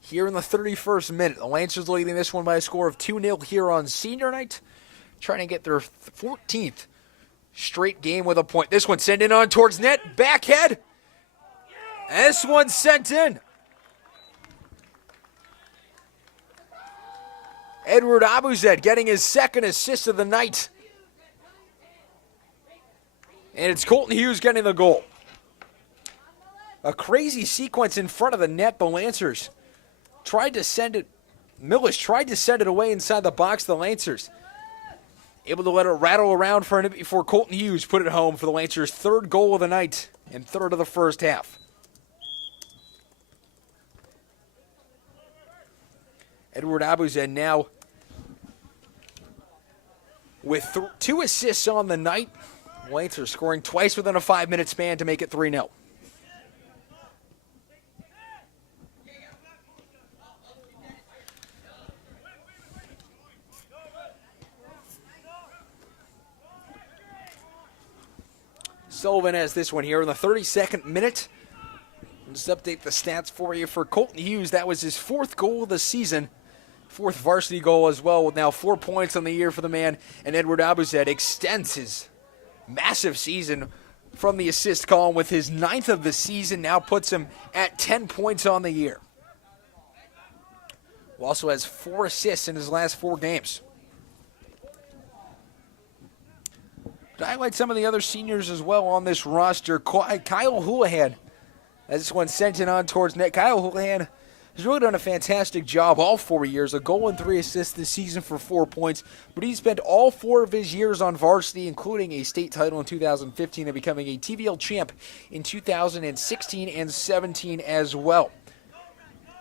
Here in the 31st minute, the Lancers leading this one by a score of 2-0 here on senior night. Trying to get their 14th straight game with a point. This one sent in on towards net. Backhead. This one sent in. Edward Abuzed getting his second assist of the night. And it's Colton Hughes getting the goal. A crazy sequence in front of the net. The Lancers tried to send it. Millis tried to send it away inside the box. The Lancers able to let it rattle around for a minute before Colton Hughes put it home for the Lancers' third goal of the night and third of the first half. Edward Abuzed now with 2 assists on the night. Lancers scoring twice within a 5-minute span to make it 3-0. Sullivan has this one here in the 32nd minute. I'll just update the stats for you for Colton Hughes. That was his 4th goal of the season. 4th varsity goal as well, with now 4 points on the year for the man. And Edward Abuzed extends his massive season from the assist column with his 9th of the season. Now puts him at 10 points on the year. Who also has 4 assists in his last 4 games. To highlight some of the other seniors as well on this roster, Kyle Houlihan, as this one sent in on towards net. Kyle Houlihan has really done a fantastic job all 4 years. A goal and 3 assists this season for 4 points, but he spent all 4 of his years on varsity, including a state title in 2015 and becoming a TVL champ in 2016 and 17 as well.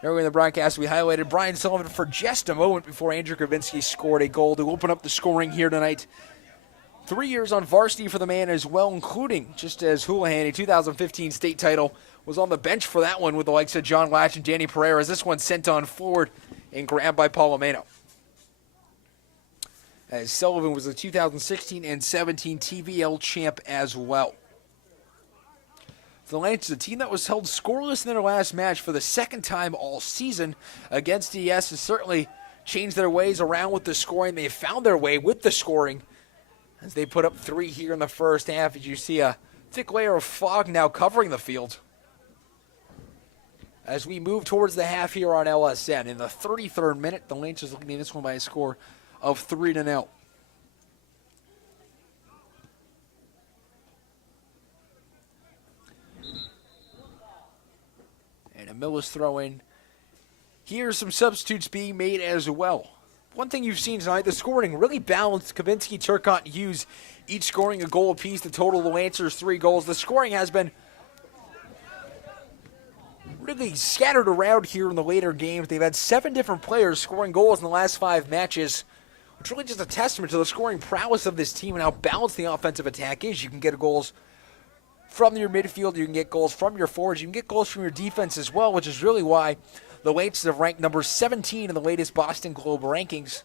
Earlier in the broadcast, we highlighted Brian Sullivan for just a moment before Andrew Kravinsky scored a goal to open up the scoring here tonight. 3 years on varsity for the man as well, including, just as Houlihan, a 2015 state title, was on the bench for that one with the likes of John Latch and Danny Pereira, as this one sent on forward and grabbed by Palomino. As Sullivan was the 2016 and 17 TVL champ as well. The Lancers, a team that was held scoreless in their last match for the second time all season against DS, has certainly changed their ways around with the scoring. They found their way with the scoring as they put up 3 here in the first half. As you see a thick layer of fog now covering the field. As we move towards the half here on LSN. In the 33rd minute, the Lancers looking at this one by a score of 3-0. And a Millis throw in. Here's some substitutes being made as well. One thing you've seen tonight, the scoring really balanced. Kavinsky, Turcotte, and Hughes each scoring a goal apiece. The total, the Lancers 3 goals. The scoring has been really scattered around here in the later games. They've had 7 different players scoring goals in the last 5 matches, which really just a testament to the scoring prowess of this team and how balanced the offensive attack is. You can get goals from your midfield, you can get goals from your forwards, you can get goals from your defense as well, which is really why the Lancers have ranked number 17 in the latest Boston Globe rankings.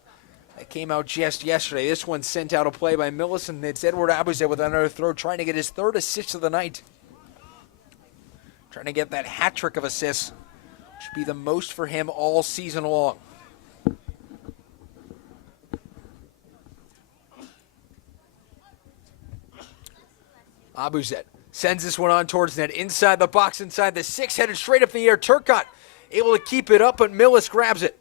That came out just yesterday. This one sent out a play by Millis, and it's Edward Abuzed with another throw, trying to get his 3rd assist of the night. Trying to get that hat trick of assists, which should be the most for him all season long. Abuzed sends this one on towards net, inside the box, inside the 6, headed straight up the air. Turcotte able to keep it up, but Millis grabs it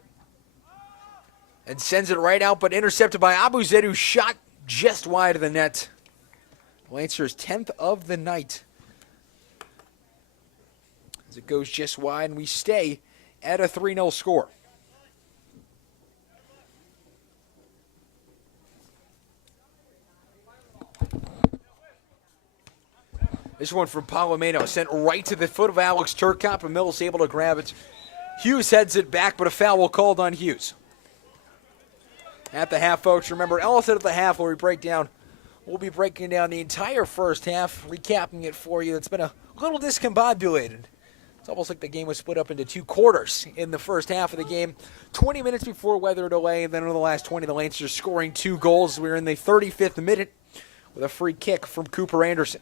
and sends it right out, but intercepted by Abuzed, who shot just wide of the net. Lancers' 10th of the night. As it goes just wide, and we stay at a 3-0 score. This one from Palomino, sent right to the foot of Alex Turcotte, and Millis able to grab it. Hughes heads it back, but a foul will called on Hughes. At the half, folks, remember, Ellison at the half where we'll be breaking down the entire first half, recapping it for you. It's been a little discombobulated. It's almost like the game was split up into 2 quarters in the first half of the game. 20 minutes before weather delay, and then in the last 20, the Lancers scoring 2 goals. We're in the 35th minute with a free kick from Cooper Anderson.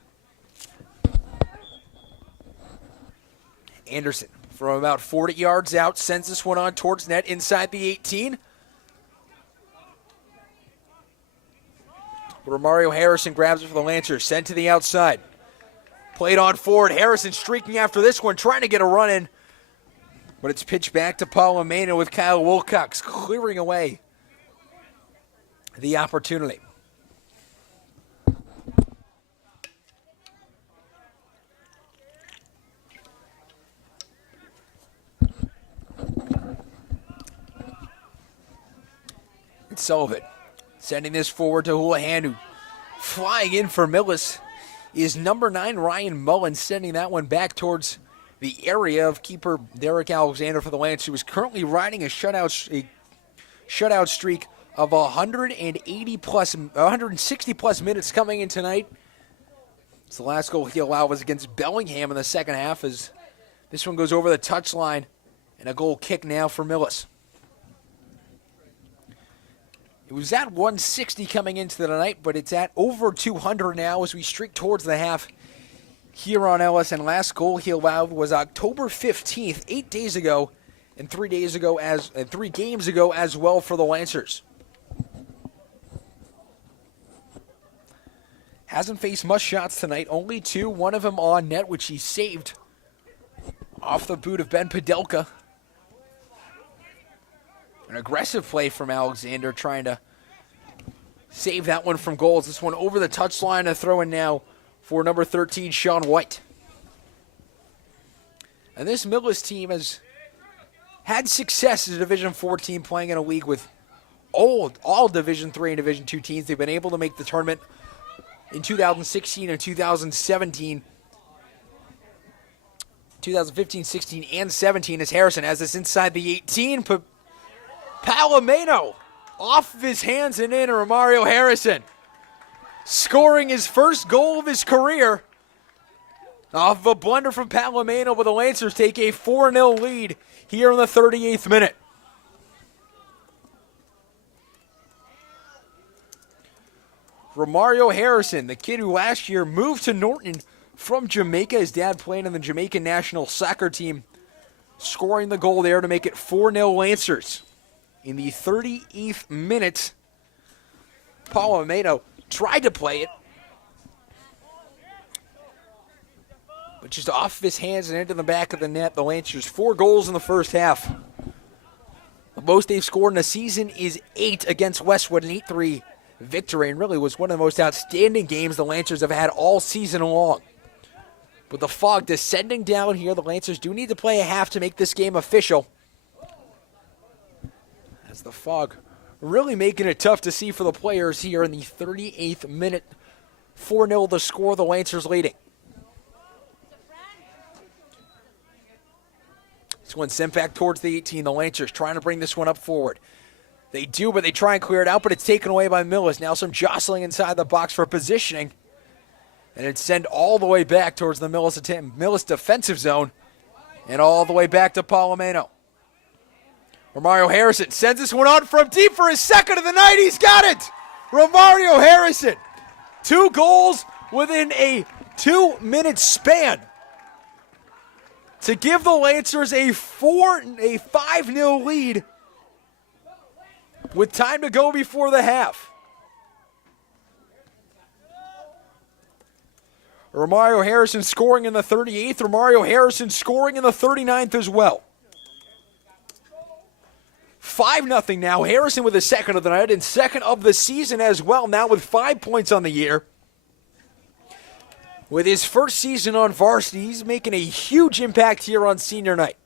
Anderson, from about 40 yards out, sends this one on towards net inside the 18. Romario Harrison grabs it for the Lancers, sent to the outside. Played on forward, Harrison streaking after this one, trying to get a run in. But it's pitched back to Palomino with Kyle Wilcox clearing away the opportunity. It's Sullivan sending this forward to Houlihan, who flying in for Millis is number 9 Ryan Mullen, sending that one back towards the area of keeper Derek Alexander for the Lancers, who is currently riding a shutout streak of 160 plus minutes coming in tonight. So the last goal he allowed was against Bellingham in the second half, as this one goes over the touchline, and a goal kick now for Millis. It was at 160 coming into the night, but it's at over 200 now as we streak towards the half here on Ellis. And last goal he allowed was October 15th, 8 days ago, and 3 games ago as well for the Lancers. Hasn't faced much shots tonight, only 2, one of them on net, which he saved off the boot of Ben Padelka. An aggressive play from Alexander, trying to save that one from goals. This one over the touchline, a throw in now for number 13, Sean White. And this Millis team has had success as a Division IV team, playing in a league with all Division III and Division II teams. They've been able to make the tournament in 2016 and 2017. 2015, 16, and 17 as Harrison has this inside the 18. Palomino off of his hands and in, Romario Harrison scoring his first goal of his career off of a blunder from Palomino, but the Lancers take a 4-0 lead here in the 38th minute. Romario Harrison, the kid who last year moved to Norton from Jamaica, his dad playing on the Jamaican national soccer team, scoring the goal there to make it 4-0 Lancers. In the 38th minute, Palomino tried to play it, but just off his hands and into the back of the net. The Lancers 4 goals in the first half. The most they've scored in a season is 8 against Westwood, an 8-3 victory, and really was one of the most outstanding games the Lancers have had all season long. With the fog descending down here, the Lancers do need to play a half to make this game official. As the fog really making it tough to see for the players here in the 38th minute. 4-0 the score, the Lancers leading. This one sent back towards the 18. The Lancers trying to bring this one up forward. They do, but they try and clear it out, but it's taken away by Millis. Now some jostling inside the box for positioning. And it's sent all the way back towards the Millis defensive zone. And all the way back to Palomino. Romario Harrison sends this one on from deep for his second of the night. He's got it! Romario Harrison. 2 goals within a 2-minute span to give the Lancers a 5-0 lead with time to go before the half. Romario Harrison scoring in the 38th. Romario Harrison scoring in the 39th as well. 5-0 now. Harrison with his second of the night and second of the season as well, now with 5 points on the year. With his first season on varsity, he's making a huge impact here on senior night.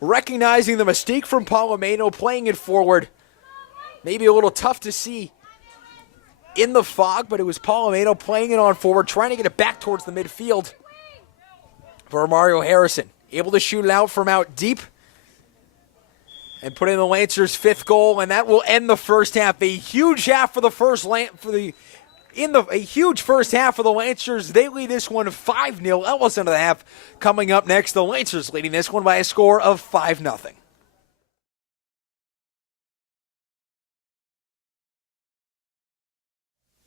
Recognizing the mistake from Palomino, playing it forward. Maybe a little tough to see in the fog, but it was Palomino playing it on forward, trying to get it back towards the midfield for Mario Harrison. Able to shoot it out from out deep and put in the Lancers' 5th goal, and that will end the first half. A huge half for the a huge first half for the Lancers. They lead this one 5-0. Ellis into the half. Coming up next, the Lancers leading this one by a score of 5-0.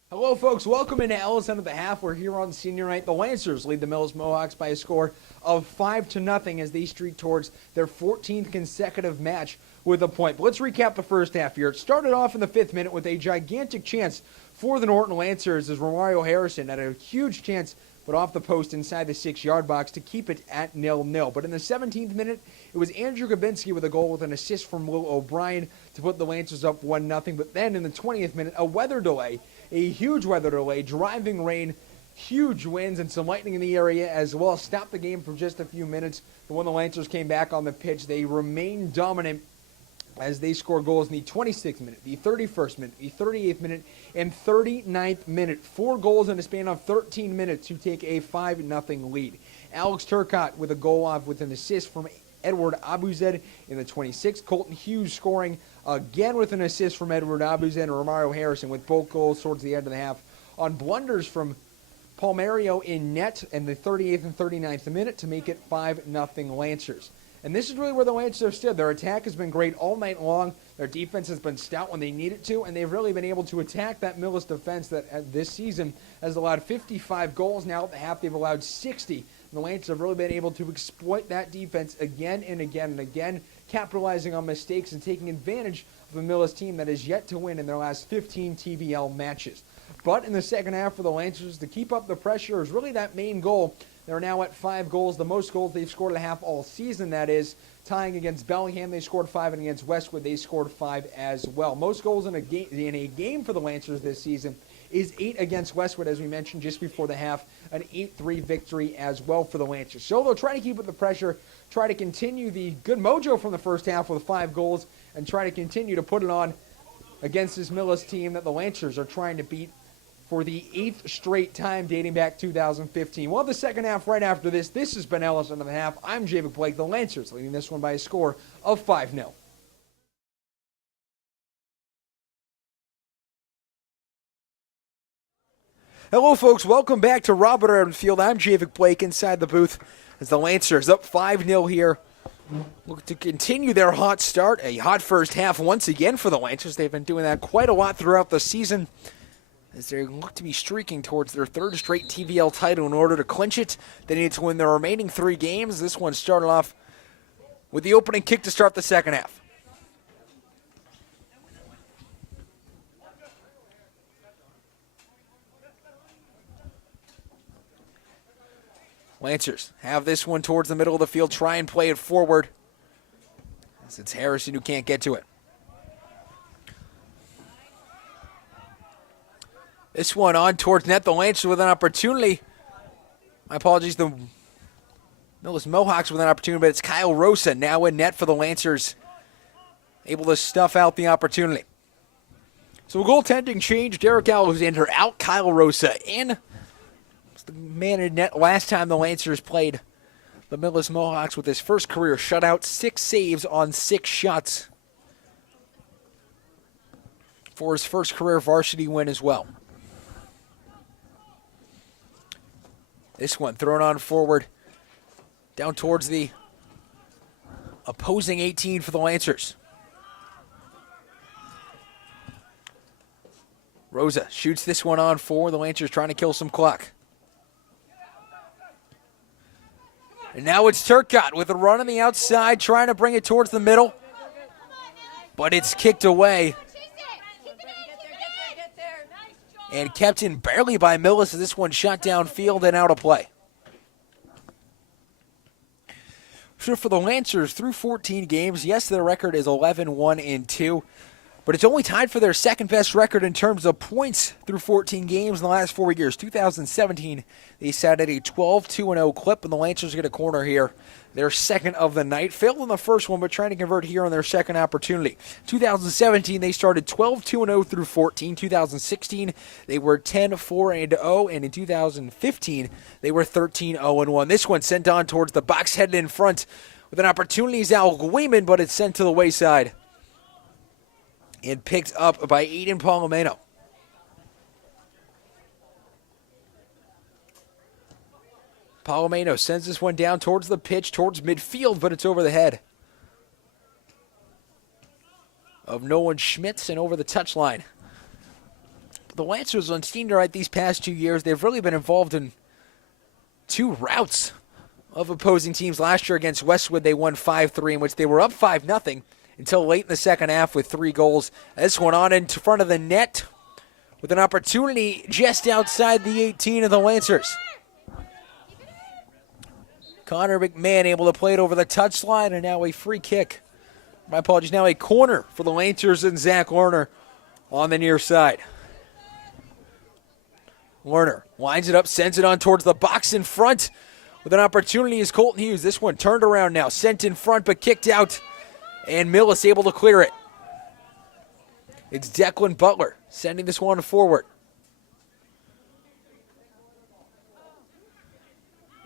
Hello, folks. Welcome into Ellis into the half. We're here on senior night. The Lancers lead the Millis Mohawks by a score of 5-0 as they streak towards their 14th consecutive match with a point. But let's recap the first half here. It started off in the 5th minute with a gigantic chance for the Norton Lancers as Romario Harrison had a huge chance, but off the post inside the 6-yard box to keep it at 0-0. But in the 17th minute, it was Andrew Gabinski with a goal with an assist from Will O'Brien to put the Lancers up 1-0. But then in the 20th minute, a huge weather delay, driving rain, huge winds, and some lightning in the area as well stopped the game for just a few minutes. But when the Lancers came back on the pitch, they remained dominant as they scored goals in the 26th minute, the 31st minute, the 38th minute, and 39th minute. 4 goals in a span of 13 minutes to take a 5-0 lead. Alex Turcotte with a goal off with an assist from Edward Abuzed in the 26th. Colton Hughes scoring again with an assist from Edward Abuzed, and Romario Harrison with both goals towards the end of the half on blunders from Palmario in net in the 38th and 39th minute to make it 5-0 Lancers. And this is really where the Lancers have stood. Their attack has been great all night long. Their defense has been stout when they need it to, and they've really been able to attack that Millis defense that this season has allowed 55 goals. Now at the half, they've allowed 60. And the Lancers have really been able to exploit that defense again and again and again, capitalizing on mistakes and taking advantage of a Millis team that is yet to win in their last 15 TVL matches. But in the second half for the Lancers, to keep up the pressure is really that main goal. They're now at 5 goals, the most goals they've scored at a half all season, that is. Tying against Bellingham, they scored 5, and against Westwood, they scored 5 as well. Most goals in a game for the Lancers this season is 8 against Westwood, as we mentioned just before the half, an 8-3 victory as well for the Lancers. So they'll try to keep up the pressure, try to continue the good mojo from the first half with 5 goals, and try to continue to put it on against this Millis team that the Lancers are trying to beat for the 8th straight time dating back 2015. Well, the second half right after this. This has been Ellis into the half. I'm Javic Blake. The Lancers leading this one by a score of 5-0. Hello, folks. Welcome back to Robert Adams Field. I'm Javic Blake inside the booth as the Lancers up 5-0 here. Look to continue their hot start. A hot first half once again for the Lancers. They've been doing that quite a lot throughout the season, as they look to be streaking towards their 3rd straight TVL title. In order to clinch it, they need to win their remaining 3 games. This one started off with the opening kick to start the second half. Lancers have this one towards the middle of the field, try and play it forward, as it's Harrison who can't get to it. This one on towards net. The Lancers with an opportunity. My apologies, the Millis Mohawks with an opportunity, but it's Kyle Rosa now in net for the Lancers, able to stuff out the opportunity. So a goaltending change. Derek Alexander out, Kyle Rosa in. It's the man in net last time the Lancers played the Millis Mohawks with his first career shutout, 6 saves on 6 shots for his first career varsity win as well. This one thrown on forward, down towards the opposing 18 for the Lancers. Rosa shoots this one on forward. The Lancers trying to kill some clock. And now it's Turcotte with a run on the outside, trying to bring it towards the middle. But it's kicked away. And kept in barely by Millis as this one shot downfield and out of play. So for the Lancers, through 14 games, yes, their record is 11-1-2. but it's only tied for their second best record in terms of points through 14 games in the last 4 years. 2017, they sat at a 12-2-0 clip, and the Lancers get a corner here. Their second of the night. Failed in the first one, but trying to convert here on their second opportunity. 2017, they started 12-2-0 through 14. 2016, they were 10-4-0, and in 2015, they were 13-0-1. This one sent on towards the box, headed in front with an opportunity is Al Guiman, but it's sent to the wayside and picked up by Aiden Palomino. Palomino sends this one down towards the pitch, towards midfield, but it's over the head of Nolan Schmitz and over the touchline. The Lancers on senior night these past 2 years, they've really been involved in 2 routes of opposing teams. Last year against Westwood, they won 5-3, in which they were up 5-0 until late in the second half with 3 goals. This one on in front of the net with an opportunity just outside the 18 of the Lancers. Connor McMahon able to play it over the touchline, and now a free kick. My apologies, now a corner for the Lancers and Zach Lerner on the near side. Lerner lines it up, sends it on towards the box in front with an opportunity is Colton Hughes. This one turned around now, sent in front but kicked out, and Millis able to clear it. It's Declan Butler sending this one forward.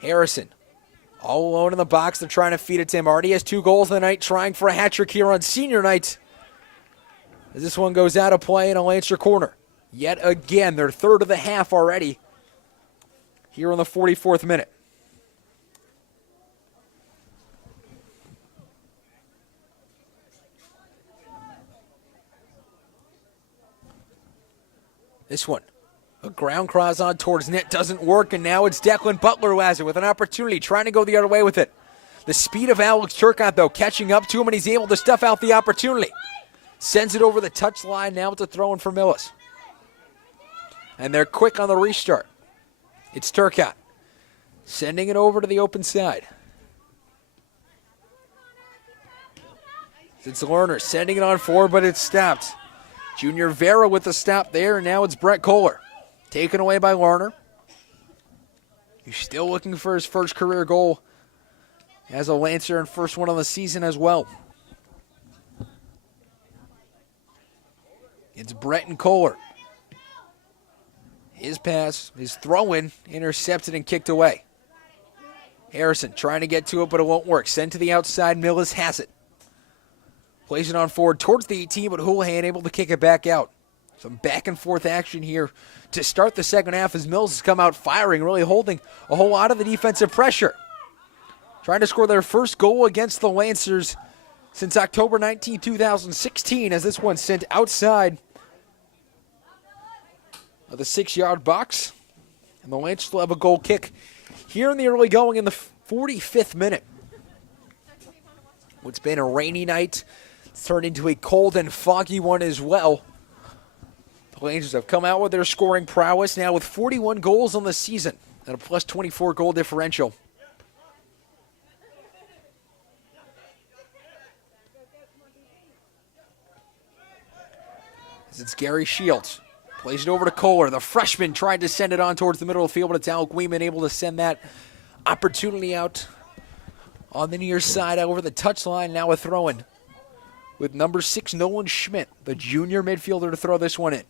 Harrison all alone in the box. They're trying to feed it to him. Already has 2 goals in the night, trying for a hat trick here on senior night. As this one goes out of play in a Lancer corner. Yet again, their third of the half already here in the 44th minute. This one, a ground cross on towards net, doesn't work, and now it's Declan Butler who has it with an opportunity, trying to go the other way with it. The speed of Alex Turcotte, though, catching up to him, and he's able to stuff out the opportunity. Sends it over the touchline, now it's a throw-in for Millis. And they're quick on the restart. It's Turcotte sending it over to the open side. It's Lerner sending it on forward, but it's stopped. Junior Vera with the stop there, and now it's Brett Kohler. Taken away by Lerner. He's still looking for his first career goal as a Lancer and first one on the season as well. It's Brett and Kohler. His pass, his throw-in, intercepted and kicked away. Harrison trying to get to it, but it won't work. Sent to the outside, Millis has it. Plays it on forward towards the 18, but Houlihan able to kick it back out. Some back and forth action here to start the second half as Mills has come out firing, really holding a whole lot of the defensive pressure. Trying to score their first goal against the Lancers since October 19, 2016, as this one sent outside of the 6-yard box. And the Lancers will have a goal kick here in the early going in the 45th minute. It's been a rainy night. It's turned into a cold and foggy one as well. The Rangers have come out with their scoring prowess now with 41 goals on the season and a plus 24 goal differential. As it's Gary Shields. Plays it over to Kohler. The freshman tried to send it on towards the middle of the field, but it's Al Guiman able to send that opportunity out on the near side over the touchline. Now a throw-in with number 6, Nolan Schmidt, the junior midfielder, to throw this one in.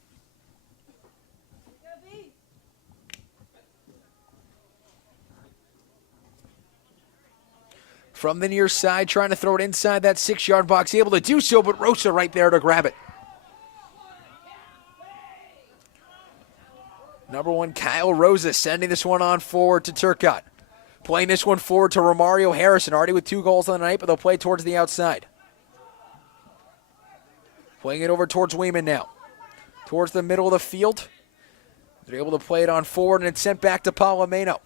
From the near side, trying to throw it inside that 6-yard box. Able to do so, but Rosa right there to grab it. Number 1, Kyle Rosa, sending this one on forward to Turcotte. Playing this one forward to Romario Harrison, already with 2 goals on the night, but they'll play towards the outside. Playing it over towards Weeman now. Towards the middle of the field. They're able to play it on forward, and it's sent back to Palomino.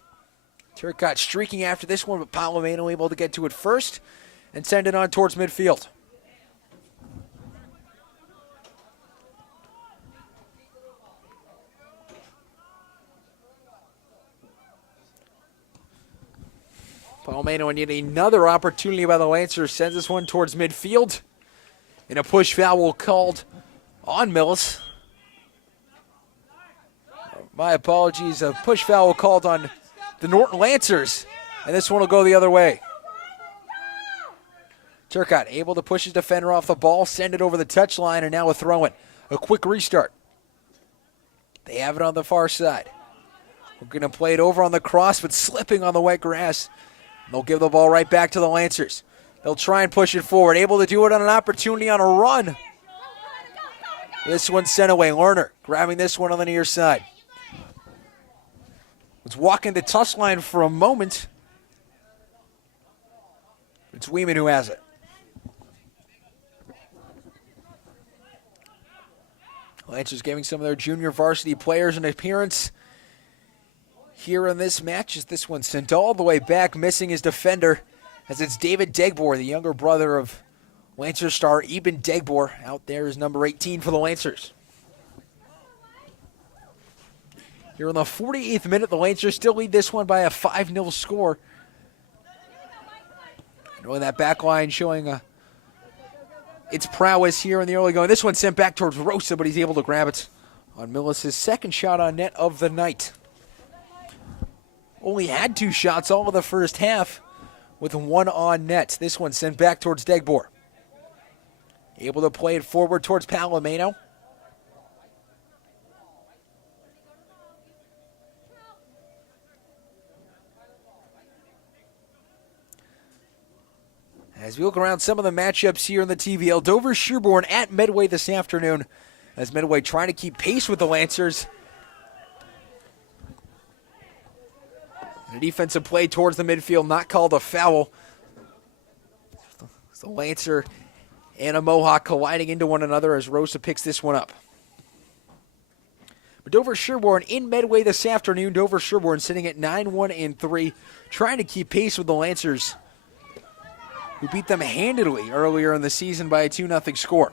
Turcotte streaking after this one, but Palomino able to get to it first and send it on towards midfield. Palomino, and yet another opportunity by the Lancers, sends this one towards midfield. And a push foul called on Millis. My apologies, a push foul called on the Norton Lancers, and this one will go the other way. Turcotte able to push his defender off the ball, send it over the touchline, and now a throw-in. A quick restart. They have it on the far side. We're going to play it over on the cross, but slipping on the wet grass. They'll give the ball right back to the Lancers. They'll try and push it forward, able to do it on an opportunity on a run. This one sent away. Lerner grabbing this one on the near side. Was walking the touchline for a moment. It's Weeman who has it. Lancers giving some of their junior varsity players an appearance here in this match, as this one sent all the way back, missing his defender, as it's David Degbor, the younger brother of Lancers star Eben Degbor. Out there is number 18 for the Lancers. Here in the 48th minute, the Lancers still lead this one by a 5-0 score. Knowing that back line showing its prowess here in the early going. This one sent back towards Rosa, but he's able to grab it on Millis' second shot on net of the night. Only had 2 shots all of the first half with 1 on net. This one sent back towards Degbor. Able to play it forward towards Palomino. As we look around some of the matchups here in the TVL, Dover Sherborne at Medway this afternoon, as Medway trying to keep pace with the Lancers. And a defensive play towards the midfield, not called a foul. The Lancer and a Mohawk colliding into one another as Rosa picks this one up. But Dover Sherborne in Medway this afternoon. Dover Sherborne sitting at 9-1-3, trying to keep pace with the Lancers, who beat them handedly earlier in the season by a 2-0 score.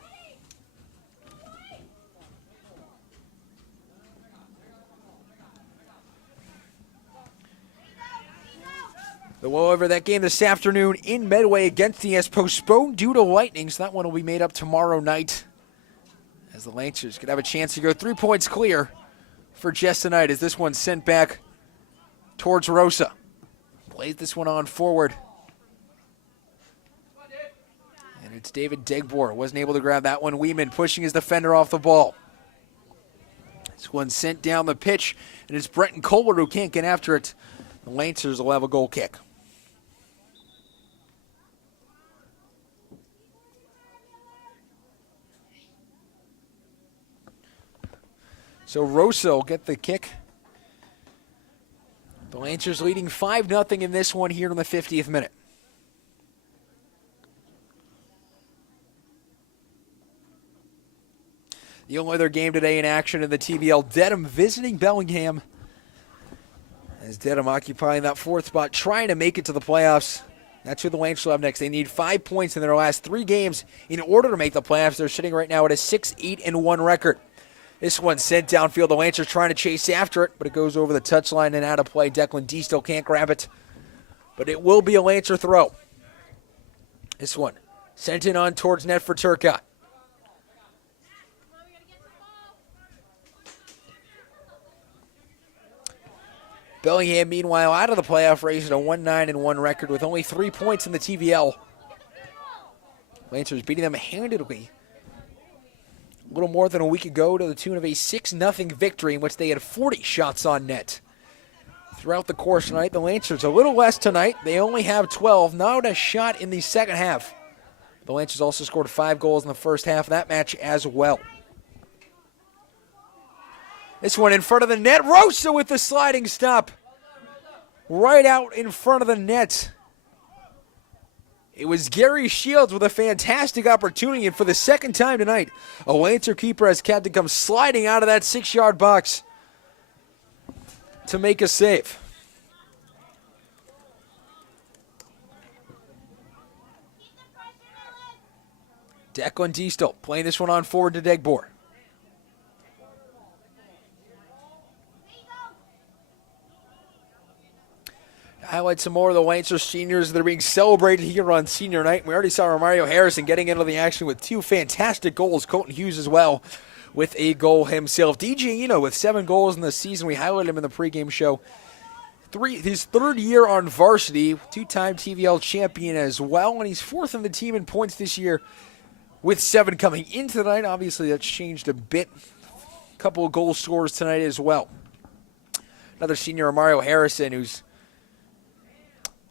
However, that game this afternoon in Medway against the S postponed due to lightning, so that one will be made up tomorrow night, as the Lancers could have a chance to go 3 points clear for just tonight, as this one sent back towards Rosa. Plays this one on forward. And it's David Degbor. Wasn't able to grab that one. Weeman pushing his defender off the ball. This one sent down the pitch, and it's Brenton Kohler who can't get after it. The Lancers will have a goal kick. So Rosa will get the kick. The Lancers leading 5-0 in this one here in the 50th minute. The only other game today in action in the TVL, Dedham visiting Bellingham. As Dedham occupying that 4th spot, trying to make it to the playoffs. That's who the Lancers will have next. They need 5 points in their last 3 games in order to make the playoffs. They're sitting right now at a 6-8-1 record. This one sent downfield. The Lancers trying to chase after it, but it goes over the touchline and out of play. Declan D still can't grab it, but it will be a Lancer throw. This one sent in on towards net for Turcotte. Bellingham, meanwhile, out of the playoff race at a 1-9-1 record with only 3 points in the TVL. Lancers beating them handedly a little more than a week ago to the tune of a 6-0 victory in which they had 40 shots on net. Throughout the course tonight, the Lancers a little less tonight. They only have 12, not a shot in the second half. The Lancers also scored 5 goals in the first half of that match as well. This one in front of the net. Rosa with the sliding stop. Right out in front of the net. It was Gary Shields with a fantastic opportunity, and for the second time tonight, a Lancer keeper has had to come sliding out of that 6-yard box to make a save. Declan D still playing this one on forward to Degbor. Highlight some more of the Lancers seniors that are being celebrated here on senior night. We already saw Mario Harrison getting into the action with 2 fantastic goals. Colton Hughes as well with a goal himself. DJ Eno with 7 goals in the season. We highlighted him in the pregame show. His 3rd year on varsity, 2-time TVL champion as well, and he's 4th in the team in points this year with 7 coming into the night. Obviously, that's changed a bit. A couple of goal scorers tonight as well. Another senior, Mario Harrison, who's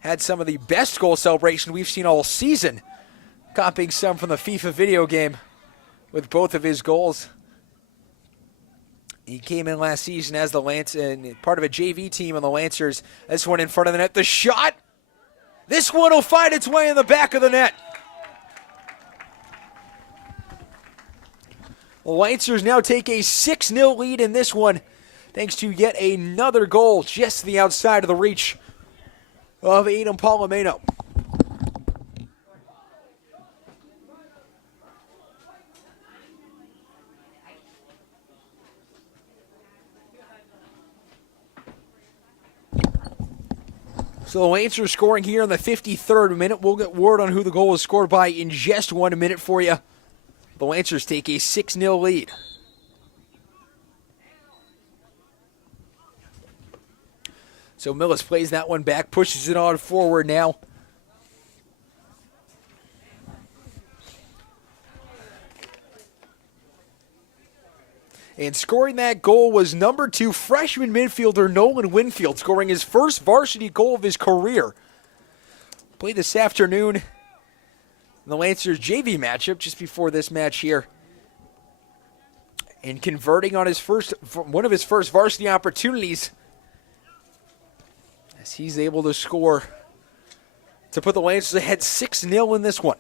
had some of the best goal celebration we've seen all season, copying some from the FIFA video game with both of his goals. He came in last season as the part of a JV team on the Lancers. This one in front of the net. The shot. This one will find its way in the back of the net. The Lancers now take a 6-0 lead in this one, thanks to yet another goal just to the outside of the reach of Adam Palomino. So the Lancers scoring here in the 53rd minute. We'll get word on who the goal was scored by in just 1 minute for you. The Lancers take a 6-0 lead. So Millis plays that one back, pushes it on forward now. And scoring that goal was number 2 freshman midfielder Nolan Winfield, scoring his first varsity goal of his career. Played this afternoon in the Lancers JV matchup just before this match here. And converting on one of his first varsity opportunities, as he's able to score to put the Lancers ahead 6-0 in this one.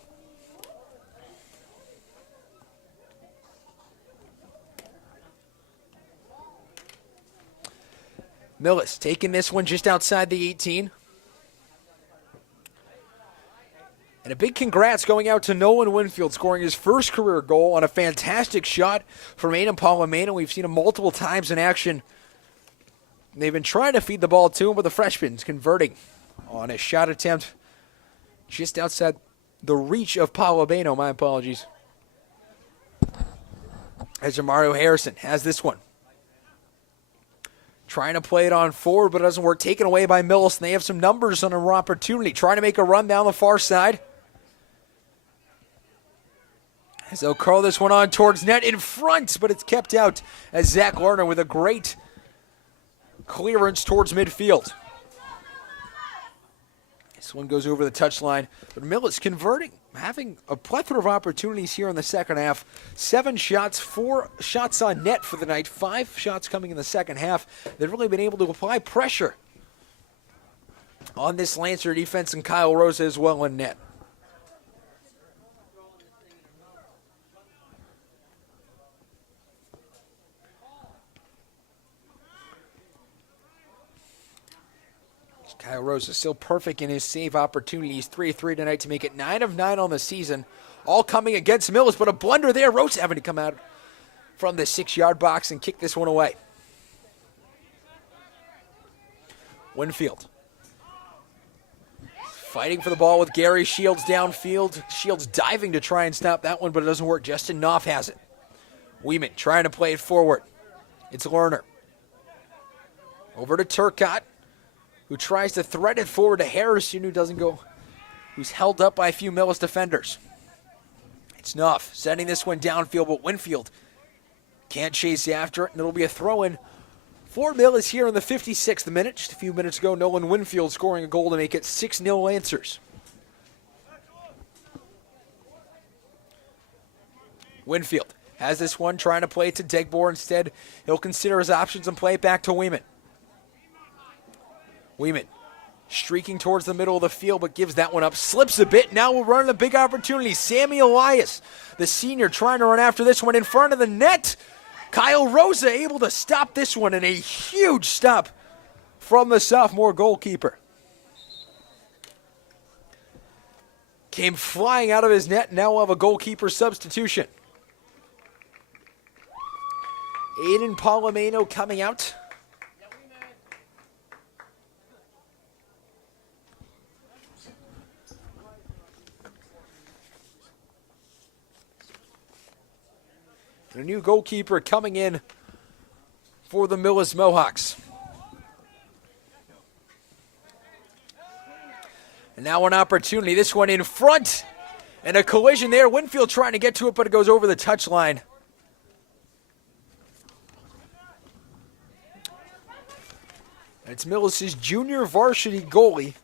Millis taking this one just outside the 18. And a big congrats going out to Nolan Winfield, scoring his first career goal on a fantastic shot from Aiden Palomino. We've seen him multiple times in action. They've been trying to feed the ball to him, but the freshman's converting on a shot attempt just outside the reach of Palomino. My apologies. As Mario Harrison has this one. Trying to play it on forward, but it doesn't work. Taken away by Millis, and they have some numbers on an opportunity. Trying to make a run down the far side. As they'll curl this one on towards net in front, but it's kept out as Zach Lerner with a great clearance towards midfield. This one goes over the touchline, but Millis converting, having a plethora of opportunities here in the second half. 7 shots, 4 shots on net for the night, 5 shots coming in the second half. They've really been able to apply pressure on this Lancer defense, and Kyle Rosa as well in net. Kyle Rosa still perfect in his save opportunities. 3-3 tonight to make it 9 of 9 on the season. All coming against Millis, but a blunder there. Rosa having to come out from the 6-yard box and kick this one away. Winfield fighting for the ball with Gary Shields downfield. Shields diving to try and stop that one, but it doesn't work. Justin Knopf has it. Weeman trying to play it forward. It's Lerner. Over to Turcotte, who tries to thread it forward to Harrison, who's held up by a few Millis defenders. It's Knopf sending this one downfield, but Winfield can't chase after it, and it'll be a throw-in for Millis here in the 56th minute. Just a few minutes ago, Nolan Winfield scoring a goal to make it 6-0 Lancers. Winfield has this one, trying to play it to Degbor instead. He'll consider his options and play it back to Weeman. Weeman streaking towards the middle of the field, but gives that one up. Slips a bit. Now we're running a big opportunity. Sammy Elias, the senior, trying to run after this one in front of the net. Kyle Rosa able to stop this one, and a huge stop from the sophomore goalkeeper. Came flying out of his net. Now we'll have a goalkeeper substitution. Aiden Palomino coming out. A new goalkeeper coming in for the Millis Mohawks. And now an opportunity. This one in front. And a collision there. Winfield trying to get to it, but it goes over the touchline. It's Millis' junior varsity goalie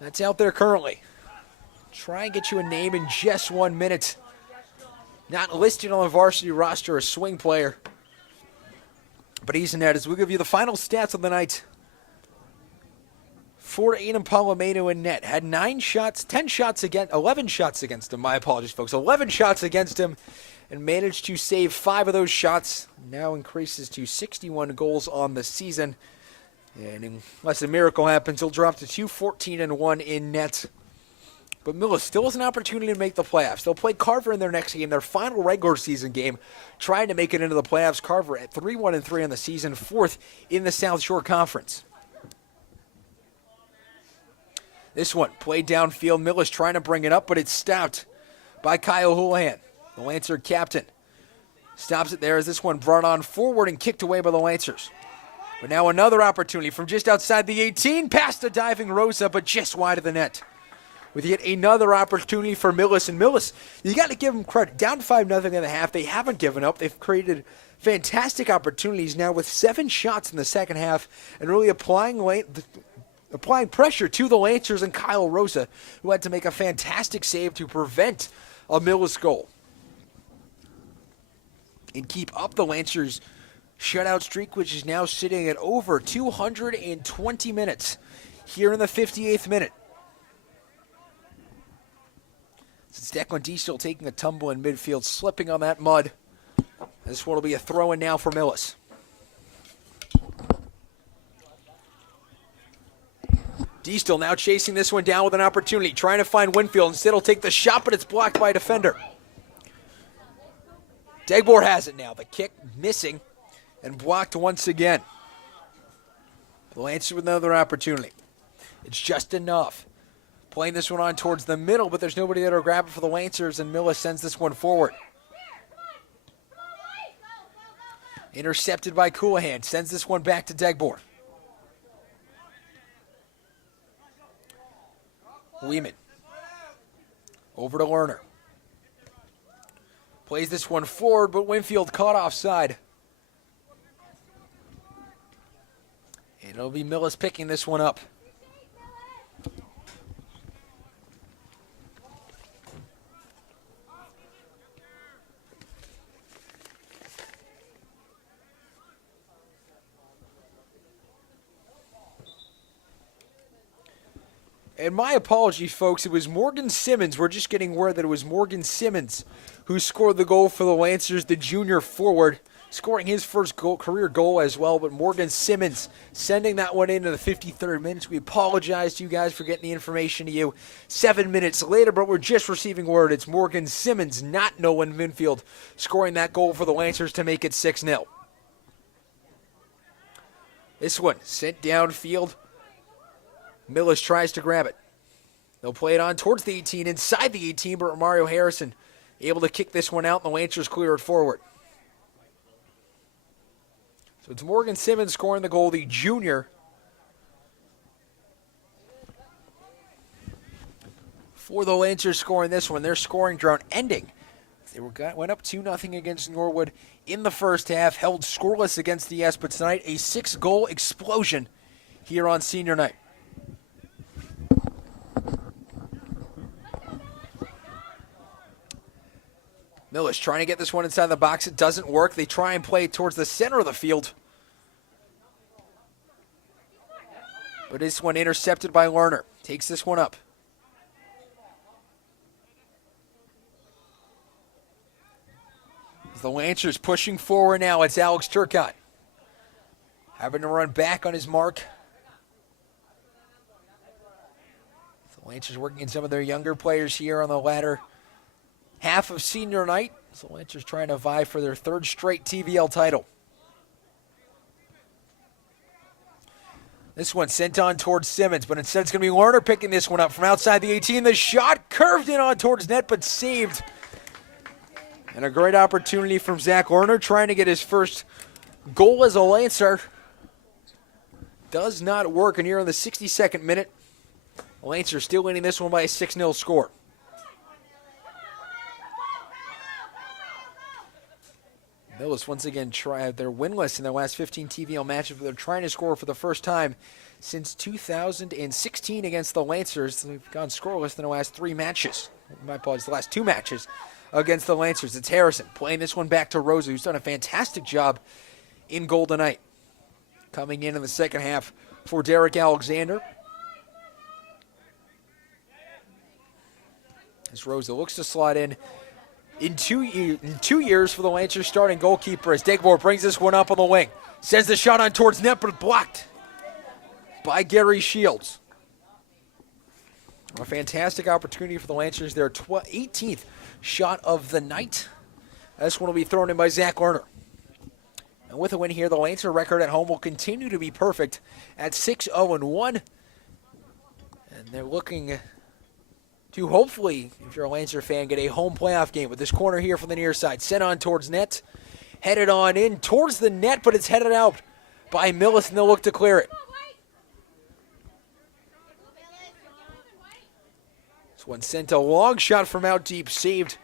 that's out there currently. Try and get you a name in just 1 minute. Not listed on the varsity roster, a swing player. But he's in net as we'll give you the final stats of the night. For Aiden Palomino in net. Had 11 shots against him. My apologies, folks. 11 shots against him and managed to save 5 of those shots. Now increases to 61 goals on the season. And unless a miracle happens, he'll drop to 2-14-1 in net. But Millis still has an opportunity to make the playoffs. They'll play Carver in their next game, their final regular season game, trying to make it into the playoffs. Carver at 3-1-3 on the season, 4th in the South Shore Conference. This one played downfield. Millis trying to bring it up, but it's stopped by Kyle Houlihan, the Lancer captain. Stops it there as this one brought on forward and kicked away by the Lancers. But now another opportunity from just outside the 18, past a diving Rosa, but just wide of the net. With yet another opportunity for Millis. And Millis, you got to give them credit. Down 5-0 in the half. They haven't given up. They've created fantastic opportunities now with 7 shots in the second half and really applying pressure to the Lancers and Kyle Rosa, who had to make a fantastic save to prevent a Millis goal. And keep up the Lancers' shutout streak, which is now sitting at over 220 minutes here in the 58th minute. It's Declan D still taking a tumble in midfield, slipping on that mud. This one will be a throw-in now for Millis. D still now chasing this one down with an opportunity, trying to find Winfield. Instead, he'll take the shot, but it's blocked by a defender. Degbor has it now. The kick missing and blocked once again. The Lancers with another opportunity. It's just enough. Playing this one on towards the middle, but there's nobody there to grab it for the Lancers, and Millis sends this one forward. Intercepted by Houlihan. Sends this one back to Degbor. Weeman. Over to Lerner. Plays this one forward, but Winfield caught offside. And it'll be Millis picking this one up. And my apologies, folks. It was Morgan Simmons. We're just getting word that it was Morgan Simmons who scored the goal for the Lancers, the junior forward, scoring his first career goal as well. But Morgan Simmons sending that one into the 53rd minute. We apologize to you guys for getting the information to you 7 minutes later, but we're just receiving word. It's Morgan Simmons, not Nolan Winfield, scoring that goal for the Lancers to make it 6-0. This one sent downfield. Millis tries to grab it. They'll play it on towards the 18, inside the 18, but Mario Harrison able to kick this one out, and the Lancers clear it forward. So it's Morgan Simmons scoring the goal, the junior. For the Lancers scoring this one, their scoring drought ending. They went up 2-0 against Norwood in the first half, held scoreless against the S, but tonight a 6-goal explosion here on senior night. Millis trying to get this one inside the box. It doesn't work. They try and play it towards the center of the field. But this one intercepted by Lerner. Takes this one up. The Lancers pushing forward now. It's Alex Turcotte. Having to run back on his mark. The Lancers working in some of their younger players here on the latter half of senior night. So the Lancers trying to vie for their 3rd straight TVL title. This one sent on towards Simmons, but instead it's going to be Lerner picking this one up from outside the 18. The shot curved in on towards net, but saved And a great opportunity from Zach Lerner, trying to get his first goal as a Lancer. Does not work, and here in the 62nd minute, the Lancers still winning this one by a 6-0 score. Millis once again they're winless in their last 15 TVL matches, but they're trying to score for the first time since 2016 against the Lancers. They've gone scoreless in the last 3 matches. My apologies, the last 2 matches against the Lancers. It's Harrison playing this one back to Rosa, who's done a fantastic job in goal tonight. Coming in the second half for Derek Alexander. As Rosa looks to slot in two years for the Lancers starting goalkeeper, as Degbor brings this one up on the wing. Sends the shot on towards net, but blocked by Gary Shields. A fantastic opportunity for the Lancers. Their 18th shot of the night. This one will be thrown in by Zach Lerner. And with a win here, the Lancer record at home will continue to be perfect at 6-0-1. And they're looking to hopefully, if you're a Lancer fan, get a home playoff game with this corner here from the near side. Sent on towards net. Headed on in towards the net, but it's headed out by Millis, and they'll look to clear it. This one sent a long shot from out deep, saved.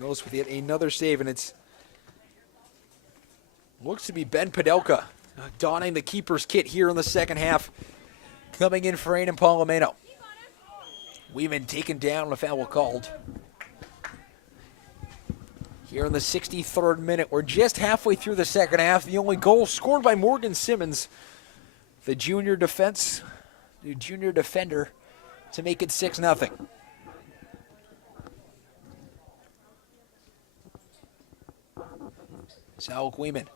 Millis with yet another save, and it's looks to be Ben Padelka donning the keeper's kit here in the second half. Coming in for Aiden Palomino. Weeman taken down and a foul called. Here in the 63rd minute, we're just halfway through the second half. The only goal scored by Morgan Simmons, the junior defender, to make it 6-0. Sal Weeman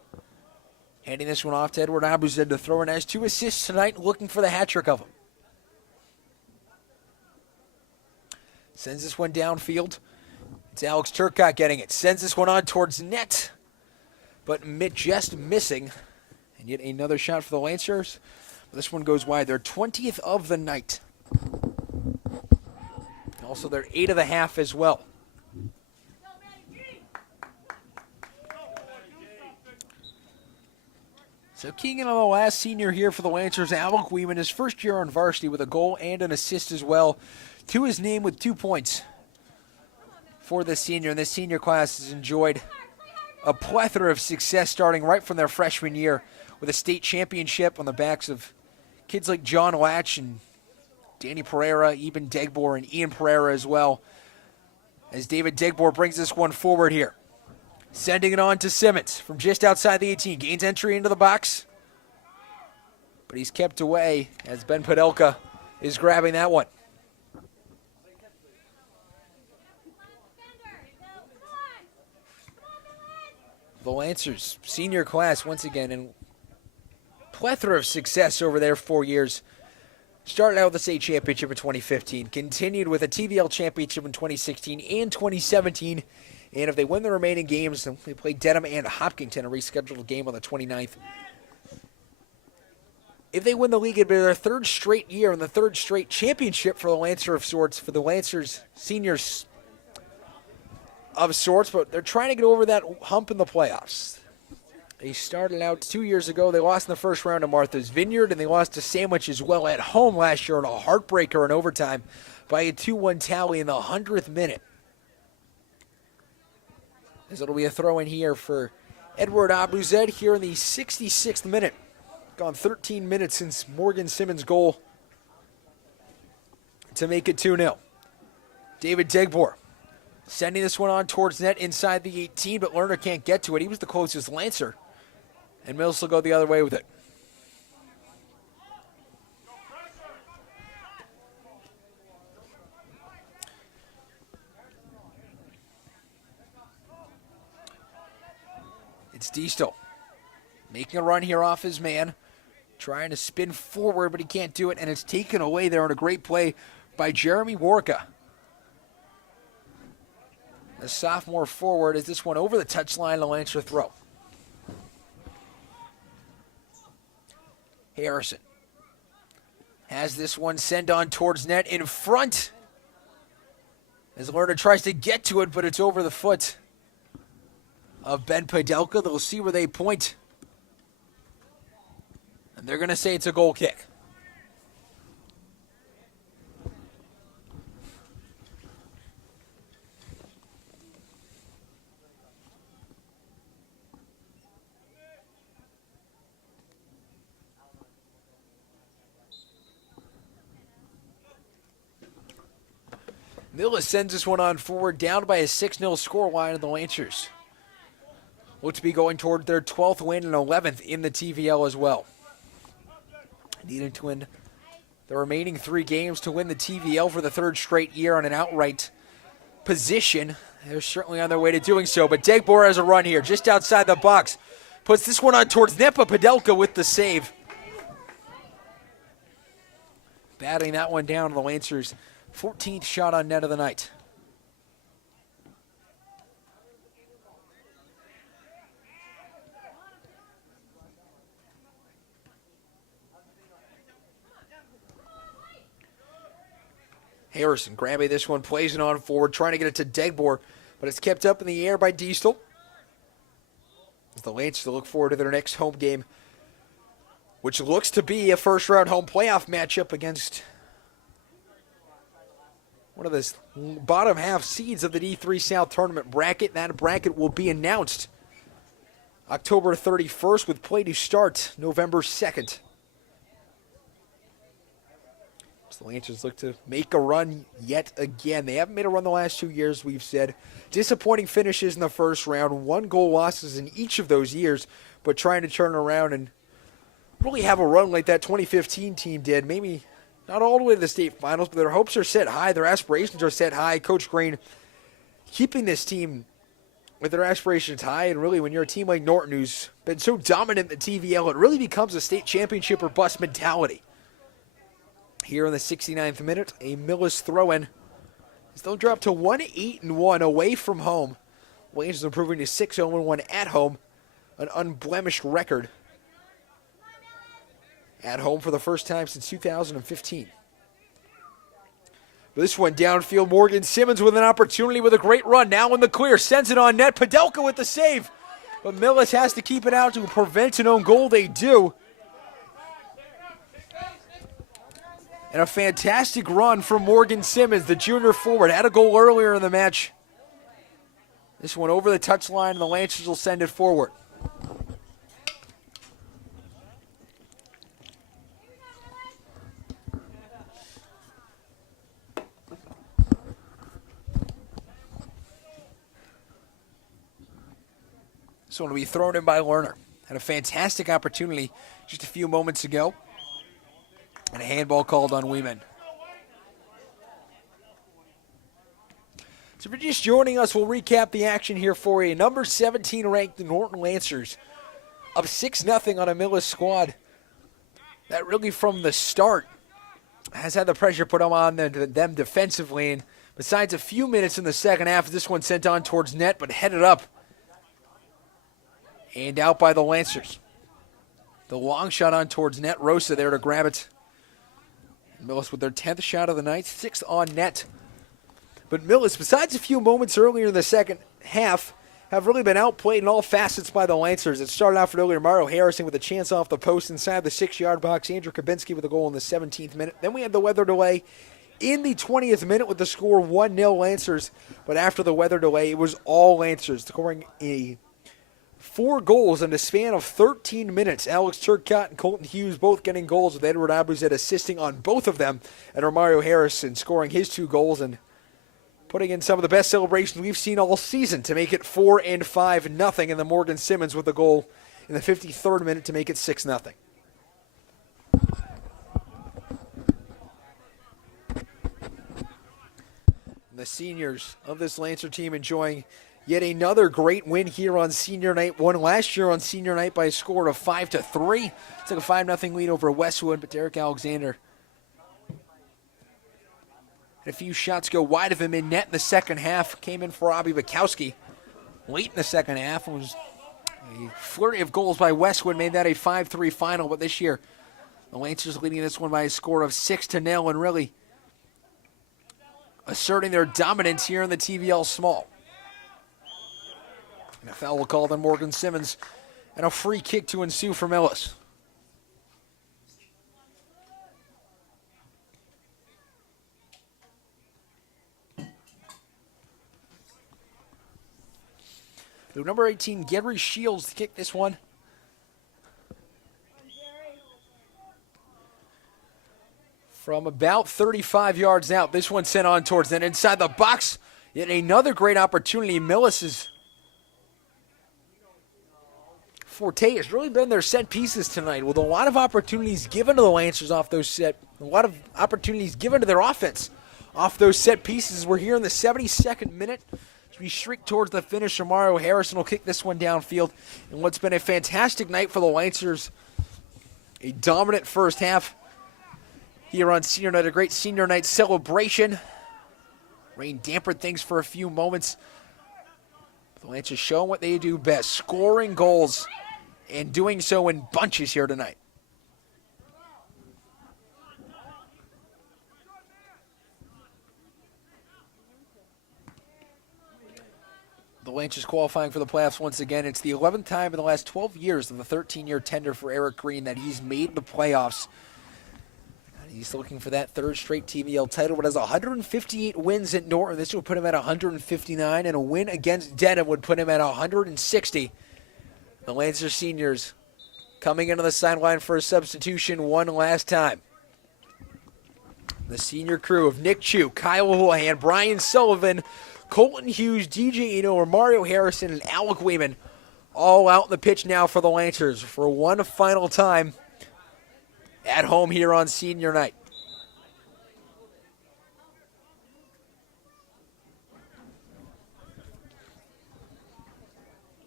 handing this one off to Edward Abuzed to throw in. Has 2 assists tonight, looking for the hat trick of him. Sends this one downfield. It's Alex Turcotte getting it. Sends this one on towards net, but just missing. And yet another shot for the Lancers. This one goes wide. Their 20th of the night. Also their 8 of the half as well. So keying in on the last senior here for the Lancers, Alec Weeman, his first year on varsity with a goal and an assist as well to his name with 2 points for the senior. And this senior class has enjoyed a plethora of success starting right from their freshman year with a state championship on the backs of kids like John Latch and Danny Pereira, Eben Degbor, and Ian Pereira as well. As David Degbor brings this one forward here. Sending it on to Simmons from just outside the 18. Gains entry into the box. But he's kept away as Ben Padelka is grabbing that one. The Lancers senior class once again in plethora of success over their 4 years. Started out with the state championship in 2015. Continued with a TVL championship in 2016 and 2017. And if they win the remaining games, they play Dedham and Hopkinton, a rescheduled game on the 29th. If they win the league, it'd be their 3rd straight year and the 3rd straight championship for the Lancer of sorts, for the Lancers seniors of sorts, but they're trying to get over that hump in the playoffs. They started out 2 years ago. They lost in the first round to Martha's Vineyard, and they lost to Sandwich as well at home last year in a heartbreaker in overtime by a 2-1 tally in the 100th minute. As it'll be a throw in here for Edward Abuzed here in the 66th minute. Gone 13 minutes since Morgan Simmons' goal to make it 2-0. David Degbor sending this one on towards net inside the 18, but Lerner can't get to it. He was the closest Lancer. And Mills will go the other way with it. It's Diestel making a run here off his man. Trying to spin forward, but he can't do it, and it's taken away there on a great play by Jeremy Warka. The sophomore forward is this one over the touchline, the Lancer throw. Harrison Has this one sent on towards net in front. As Lerner tries to get to it, but it's over the foot of Ben Padelka. They'll see where they point. And they're going to say it's a goal kick. Millis sends this one on forward, down by a 6-0 scoreline of the Lancers. Look to be going toward their 12th win and 11th in the TVL as well. Needing to win the remaining 3 games to win the TVL for the 3rd straight year on an outright position. They're certainly on their way to doing so, but Degbor has a run here just outside the box. Puts this one on towards net, but Padelka with the save. Batting that one down to the Lancers. 14th shot on net of the night. Harrison grabbing this one, plays it on forward, trying to get it to Degbor, but it's kept up in the air by Diestel. As the Lancers look forward to their next home game, which looks to be a first-round home playoff matchup against one of the bottom half seeds of the D3 South tournament bracket. That bracket will be announced October 31st with play to start November 2nd. So the Lancers look to make a run yet again. They haven't made a run the last 2 years, we've said. Disappointing finishes in the first round, 1-goal losses in each of those years, but trying to turn around and really have a run like that 2015 team did. Maybe not all the way to the state finals, but their hopes are set high. Their aspirations are set high. Coach Green keeping this team with their aspirations high. And really, when you're a team like Norton, who's been so dominant in the TVL, it really becomes a state championship or bust mentality. Here in the 69th minute, a Millis throw-in. They'll drop to 1-8-1 away from home. Lancers improving to 6-0-1 at home, an unblemished record at home for the first time since 2015. This one downfield, Morgan Simmons with an opportunity with a great run. Now in the clear, sends it on net. Padelka with the save. But Millis has to keep it out to prevent an own goal. They do. And a fantastic run from Morgan Simmons, the junior forward. Had a goal earlier in the match. This one over the touchline, and the Lancers will send it forward. This one will be thrown in by Lerner. Had a fantastic opportunity just a few moments ago. And a handball called on Weeman. So if you're just joining us, we'll recap the action here for you. Number 17 ranked, the Norton Lancers, up 6-0 on a Millis squad that really from the start has had the pressure put on them defensively. And besides a few minutes in the second half, this one sent on towards net, but headed up and out by the Lancers. The long shot on towards net. Rosa there to grab it. Millis with their 10th shot of the night, 6th on net. But Millis, besides a few moments earlier in the second half, have really been outplayed in all facets by the Lancers. It started off earlier, Mario Harrison with a chance off the post inside the 6-yard box. Andrew Kabinski with a goal in the 17th minute. Then we had the weather delay in the 20th minute with the score 1-0 Lancers. But after the weather delay, it was all Lancers, scoring 4 goals in the span of 13 minutes. Alex Turcotte and Colton Hughes both getting goals, with Edward Abuzet assisting on both of them. And Romario Harrison scoring his 2 goals and putting in some of the best celebrations we've seen all season to make it 4-5-0. And then Morgan Simmons with a goal in the 53rd minute to make it 6-0. The seniors of this Lancer team enjoying yet another great win here on senior night. Won last year on senior night by a score of 5-3. Took a 5-0 lead over Westwood, but Derek Alexander had a few shots go wide of him in net in the second half. Came in for Robbie Bukowski late in the second half. It was a flurry of goals by Westwood, made that a 5-3 final, but this year The Lancers leading this one by a score of 6-0 and really asserting their dominance here in the TVL Small. And a foul will call on Morgan Simmons and a free kick to ensue for Millis. So number 18, Gary Shields to kick this one. From about 35 yards out, this one sent on towards that inside the box. Yet another great opportunity. Millis's forte has really been their set pieces tonight, with a lot of opportunities given to the Lancers off those set, a lot of opportunities given to their offense off those set pieces. We're here in the 72nd minute. As we shrink towards the finish, Mario Harrison will kick this one downfield. And what's been a fantastic night for the Lancers, a dominant first half here on senior night, a great senior night celebration. Rain dampened things for a few moments. The Lancers showing what they do best, scoring goals and doing so in bunches here tonight. The Lancers qualifying for the playoffs once again. It's the 11th time in the last 12 years of the 13-year tender for Eric Green that he's made the playoffs. He's looking for that third straight TVL title, but has 158 wins at Norton. This would put him at 159, and a win against Dedham would put him at 160. The Lancers seniors coming into the sideline for a substitution one last time. The senior crew of Nick Chu, Kyle Houlihan, Brian Sullivan, Colton Hughes, DJ Eno, Mario Harrison, and Alec Wayman all out in the pitch now for the Lancers for one final time at home here on senior night.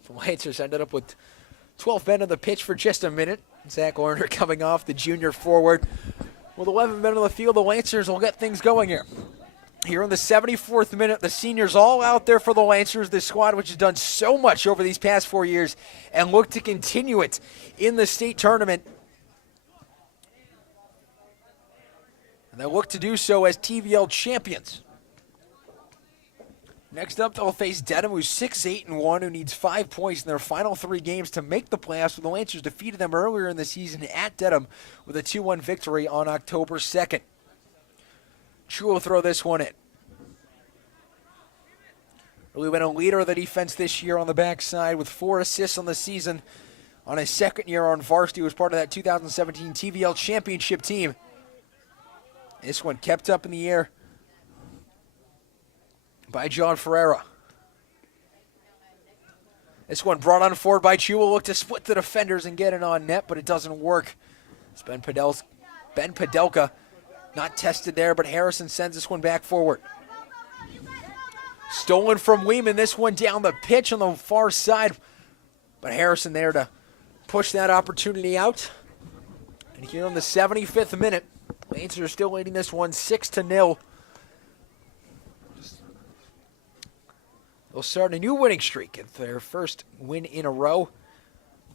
The Lancers ended up with 12 men on the pitch for just a minute. Zach Lerner coming off, the junior forward. With 11 men on the field, the Lancers will get things going here. Here in the 74th minute, the seniors all out there for the Lancers, this squad which has done so much over these past 4 years and look to continue it in the state tournament. And they look to do so as TVL champions. Next up, they'll face Dedham, who's 6-8-1, who needs 5 points in their final 3 games to make the playoffs. The Lancers defeated them earlier in the season at Dedham with a 2-1 victory on October 2nd. Chu will throw this one in. Really been a leader of the defense this year on the backside with 4 assists on the season. On his second year on varsity, was part of that 2017 TVL championship team. This one kept up in the air by John Ferreira. This one brought on forward by Chu. Will look to split the defenders and get it on net, but it doesn't work. It's Ben Padelka not tested there, but Harrison sends this one back forward. Stolen from Weeman, this one down the pitch on the far side, but Harrison there to push that opportunity out. And here in the 75th minute, Lancers are still leading this one 6-0. They'll start a new winning streak at their first win in a row.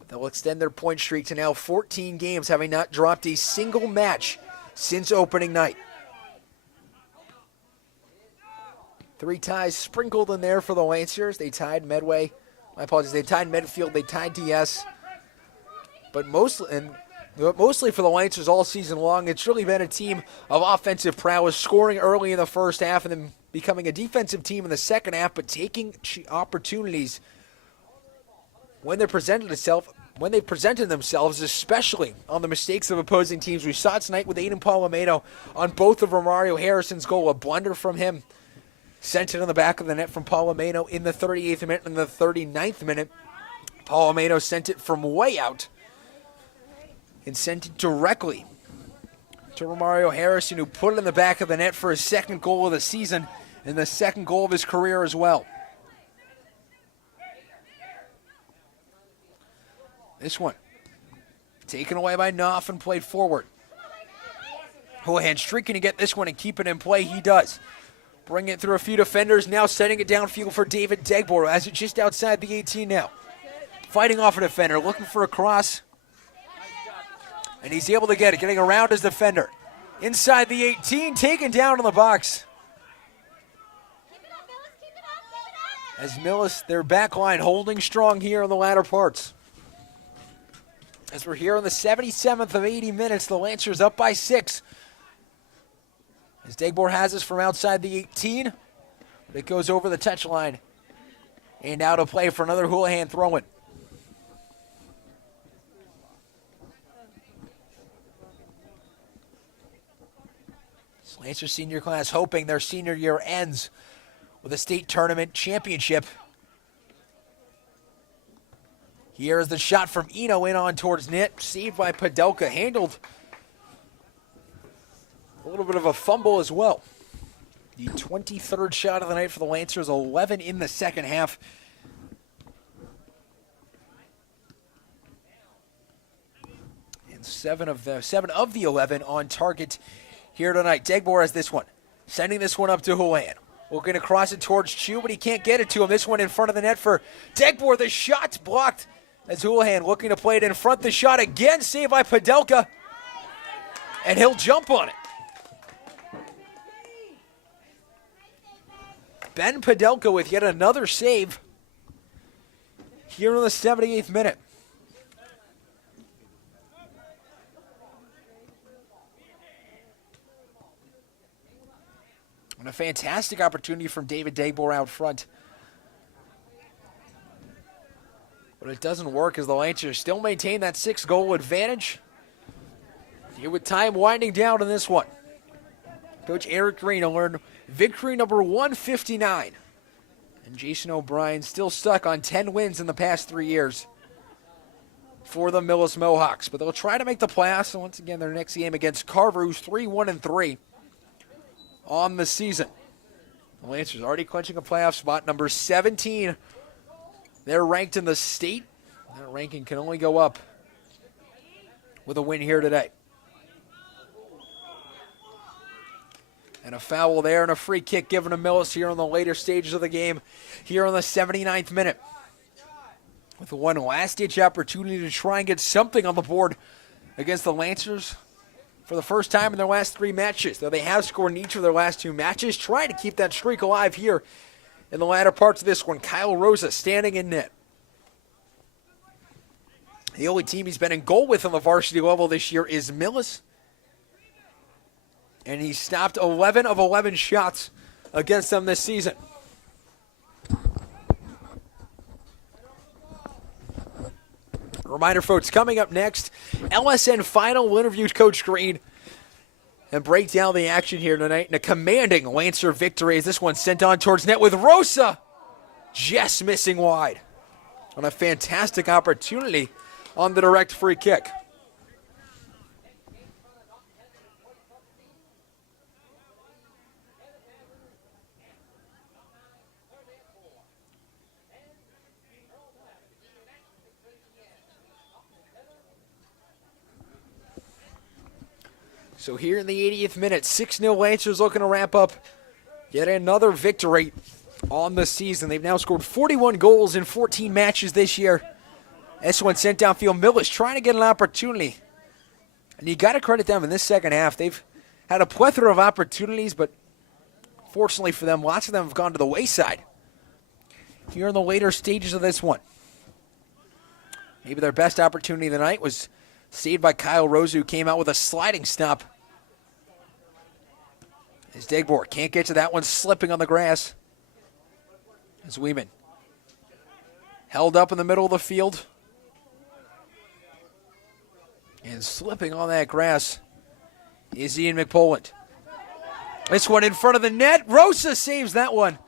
They'll extend their point streak to now 14 games, having not dropped a single match since opening night. 3 ties sprinkled in there for the Lancers. They tied Medway. My apologies. They tied Medfield. They tied DS. But mostly for the Lancers all season long, it's really been a team of offensive prowess, scoring early in the first half and then becoming a defensive team in the second half, but taking opportunities when they presented themselves, especially on the mistakes of opposing teams. We saw it tonight with Aiden Palomino on both of Romario Harrison's goal. A blunder from him sent it on the back of the net from Palomino in the 38th minute and the 39th minute. Palomino sent it from way out and sent it directly to Romario Harrison, who put it in the back of the net for his second goal of the season and the second goal of his career as well. This one taken away by Knopf and played forward. Houlihan streaking to get this one and keep it in play. He does. Bring it through a few defenders. Now setting it downfield for David Degbor as it's just outside the 18 now. Fighting off a defender, looking for a cross. And he's able to get it, getting around his defender. Inside the 18, taken down in the box. As Millis, their back line holding strong here in the latter parts. As we're here in the 77th of 80 minutes, the Lancers up by 6. As Dagbor has this from outside the 18, but it goes over the touchline. And now to play for another Houlihan throw-in. Lancers senior class hoping their senior year ends with a state tournament championship. Here is the shot from Eno in on towards net, saved by Padelka, handled a little bit of a fumble as well. The 23rd shot of the night for the Lancers, 11 in the second half. And seven of the 11 on target here tonight. Dagbor has this one, sending this one up to Houlihan. Looking to cross it towards Chu, but he can't get it to him. This one in front of the net for Dagbor. The shot's blocked as Houlihan looking to play it in front. The shot again, saved by Padelka. And he'll jump on it. Ben Padelka with yet another save here in the 78th minute. And a fantastic opportunity from David Dagbor out front. But it doesn't work as the Lancers still maintain that 6-goal advantage. Here with time winding down in this one. Coach Eric Green will learn victory number 159. And Jason O'Brien still stuck on 10 wins in the past 3 years for the Millis Mohawks. But they'll try to make the playoffs. And once again, their next game against Carver, who's 3-1-3 on the season. The Lancers already clinching a playoff spot, number 17. They're ranked in the state. Their ranking can only go up with a win here today. And a foul there and a free kick given to Millis here in the later stages of the game, here in the 79th minute. With one last-ditch opportunity to try and get something on the board against the Lancers for the first time in their last 3 matches. Though they have scored in each of their last 2 matches, trying to keep that streak alive here in the latter parts of this one. Kyle Rosa standing in net. The only team he's been in goal with on the varsity level this year is Millis. And he stopped 11 of 11 shots against them this season. Reminder, folks, coming up next, LSN Final will interview Coach Green and break down the action here tonight in a commanding Lancer victory as this one sent on towards net with Rosa just missing wide on a fantastic opportunity on the direct free kick. So here in the 80th minute, 6-0 Lancers looking to wrap up yet another victory on the season. They've now scored 41 goals in 14 matches this year. This one sent downfield. Millis trying to get an opportunity. And you got to credit them in this second half. They've had a plethora of opportunities, but fortunately for them, lots of them have gone to the wayside here in the later stages of this one. Maybe their best opportunity of the night was saved by Kyle Rose, who came out with a sliding stop. As Dagbor can't get to that one, slipping on the grass. As Weeman held up in the middle of the field. And slipping on that grass is Ian McPoland. This one in front of the net. Rosa saves that one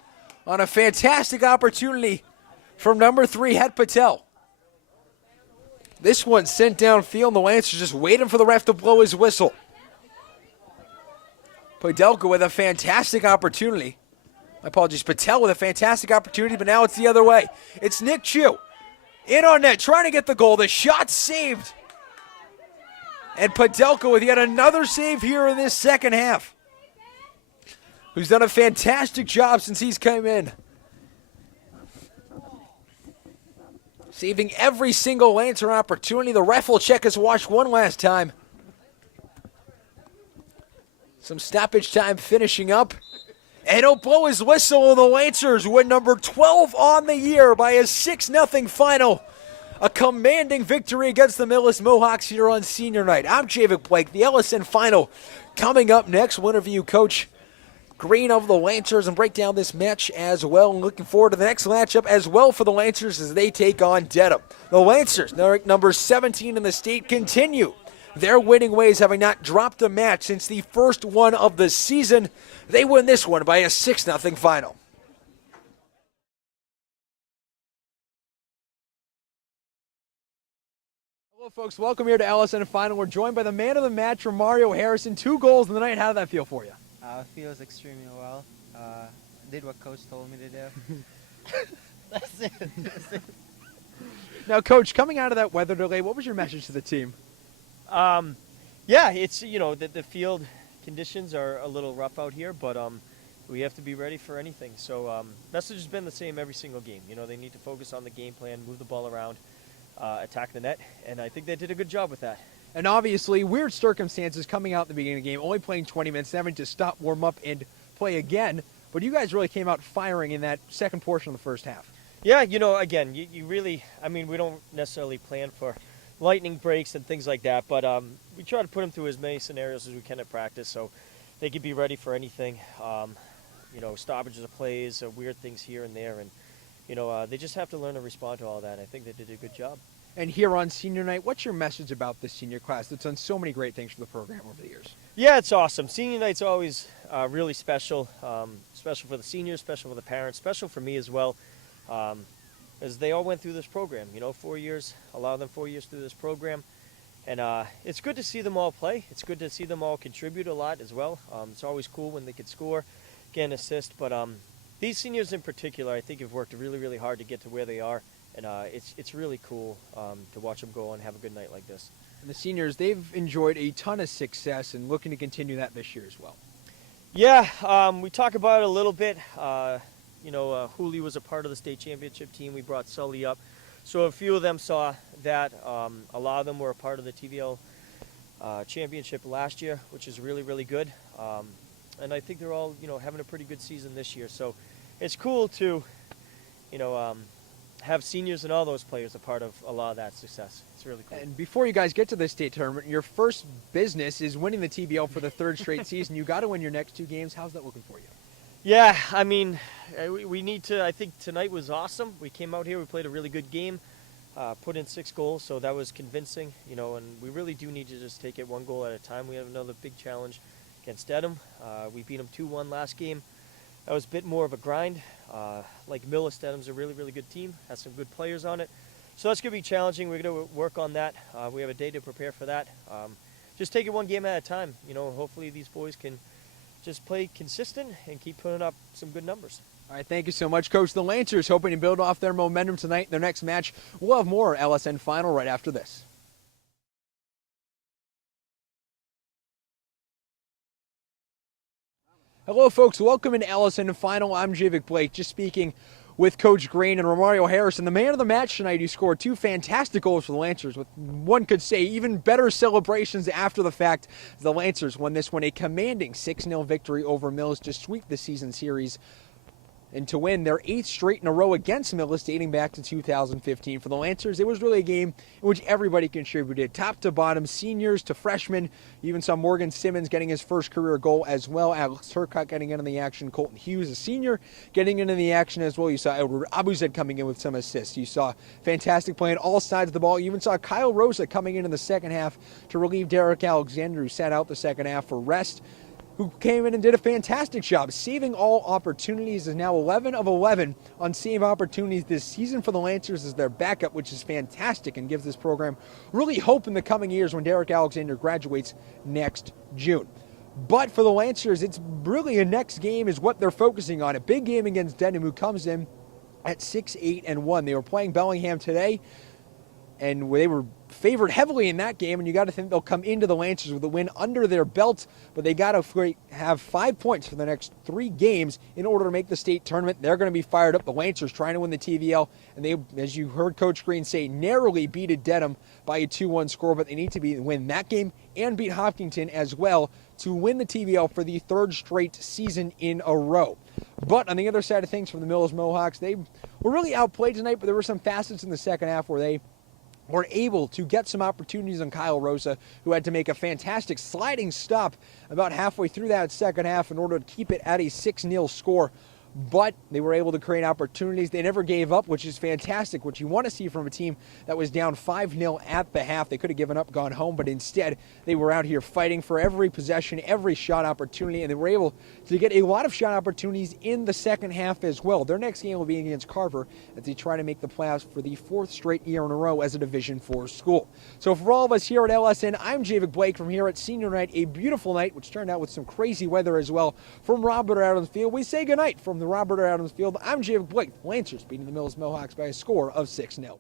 on a fantastic opportunity from number 3, Het Patel. This one sent downfield, and the Lancers just waiting for the ref to blow his whistle. Padelka with a fantastic opportunity. My apologies, Patel with a fantastic opportunity, but now it's the other way. It's Nick Chu in on net, trying to get the goal. The shot saved. And Padelka with yet another save here in this second half, who's done a fantastic job since he's come in. Saving every single Lancer opportunity. The ref will check his watch one last time. Some stoppage time finishing up. And he'll blow his whistle, and the Lancers win number 12 on the year by a 6-0 final. A commanding victory against the Millis Mohawks here on senior night. I'm Javik Blake. The LSN final coming up next. We'll interview Coach Green of the Lancers and break down this match as well. And looking forward to the next matchup as well for the Lancers as they take on Dedham. The Lancers, number 17 in the state, continue their winning ways, having not dropped a match since the first one of the season. They win this one by a 6-0 final. Hello, folks. Welcome here to LSN Final. We're joined by the man of the match, Romario Harrison. 2 goals in the night. How did that feel for you? It feels extremely well. Did what Coach told me to do. That's it. Now, Coach, coming out of that weather delay, what was your message to the team? Yeah, it's, the field conditions are a little rough out here, but we have to be ready for anything. So message has been the same every single game. They need to focus on the game plan, move the ball around, attack the net, and I think they did a good job with that. And obviously, weird circumstances coming out at the beginning of the game, only playing 20 minutes, having to stop, warm up, and play again. But you guys really came out firing in that second portion of the first half. Yeah, again, you really, we don't necessarily plan for lightning breaks and things like that, but we try to put them through as many scenarios as we can at practice so they can be ready for anything. Stoppages of plays, weird things here and there, and they just have to learn to respond to all that. I think they did a good job. And here on senior night, what's your message about this senior class that's done so many great things for the program over the years? Yeah, it's awesome. Senior night's always really special, special for the seniors, special for the parents, special for me as well, as they all went through this program. 4 years, a lot of them 4 years through this program. And it's good to see them all play. It's good to see them all contribute a lot as well. It's always cool when they can score, get an assist. But these seniors in particular, I think, have worked really, really hard to get to where they are. And it's really cool to watch them go and have a good night like this. And the seniors, they've enjoyed a ton of success and looking to continue that this year as well. Yeah, we talk about it a little bit. Hooley was a part of the state championship team. We brought Sully up. So a few of them saw that. A lot of them were a part of the TVL championship last year, which is really, really good. And I think they're all, having a pretty good season this year. So it's cool to, have seniors and all those players a part of a lot of that success. It's really cool. And before you guys get to the state tournament, your first business is winning the TBL for the 3rd straight season. You got to win your next 2 games. How's that looking for you? Yeah, we need to. I think tonight was awesome. We came out here, we played a really good game, put in 6 goals, so that was convincing, and we really do need to just take it 1 goal at a time. We have another big challenge against Dedham. We beat them 2-1 last game. That was a bit more of a grind. Like Millis, Dedham's a really, really good team, has some good players on it. So that's going to be challenging. We're going to work on that. We have a day to prepare for that. Just take it 1 game at a time. Hopefully these boys can just play consistent and keep putting up some good numbers. All right, thank you so much, Coach. The Lancers hoping to build off their momentum tonight in their next match. We'll have more LSN Final right after this. Hello, folks. Welcome into LSN Final. I'm Javik Blake, just speaking with Coach Green and Romario Harrison, the man of the match tonight, who scored 2 fantastic goals for the Lancers, with, one could say, even better celebrations after the fact. The Lancers won this one, a commanding 6-0 victory over Millis to sweep the season series and to win their 8th straight in a row against Millis, dating back to 2015. For the Lancers, it was really a game in which everybody contributed, top to bottom, seniors to freshmen. You even saw Morgan Simmons getting his first career goal as well. Alex Turcotte getting into the action. Colton Hughes, a senior, getting into the action as well. You saw Edward Abuzet coming in with some assists. You saw fantastic play on all sides of the ball. You even saw Kyle Rosa coming in the second half to relieve Derek Alexander, who sat out the second half for rest, who came in and did a fantastic job saving all opportunities. Is now 11 of 11 on save opportunities this season for the Lancers as their backup, which is fantastic and gives this program really hope in the coming years when Derek Alexander graduates next June. But for the Lancers, it's really a next game is what they're focusing on. A big game against Dedham, who comes in at 6-8-1. They were playing Bellingham today, and they were favored heavily in that game, and you got to think they'll come into the Lancers with a win under their belt, but they got to have 5 points for the next 3 games in order to make the state tournament. They're going to be fired up. The Lancers trying to win the TVL, and they, as you heard Coach Green say, narrowly beat Dedham by a 2-1 score, but they need to win that game and beat Hopkinton as well to win the TVL for the 3rd straight season in a row. But on the other side of things from the Millis Mohawks, they were really outplayed tonight, but there were some facets in the second half where they were able to get some opportunities on Kyle Rosa, who had to make a fantastic sliding stop about halfway through that second half in order to keep it at a 6-0 score. But they were able to create opportunities. They never gave up, which is fantastic, which you want to see from a team that was down 5-0 at the half. They could have given up, gone home, but instead they were out here fighting for every possession, every shot opportunity, and they were able to get a lot of shot opportunities in the second half as well. Their next game will be against Carver as they try to make the playoffs for the 4th straight year in a row as a Division IV school. So for all of us here at LSN, I'm Javik Blake from here at Senior Night, a beautiful night, which turned out with some crazy weather as well from Robert Adams Field. We say goodnight from the Robert Adams Field. I'm Javik Blake. Lancers beating the Millis Mohawks by a score of 6-0.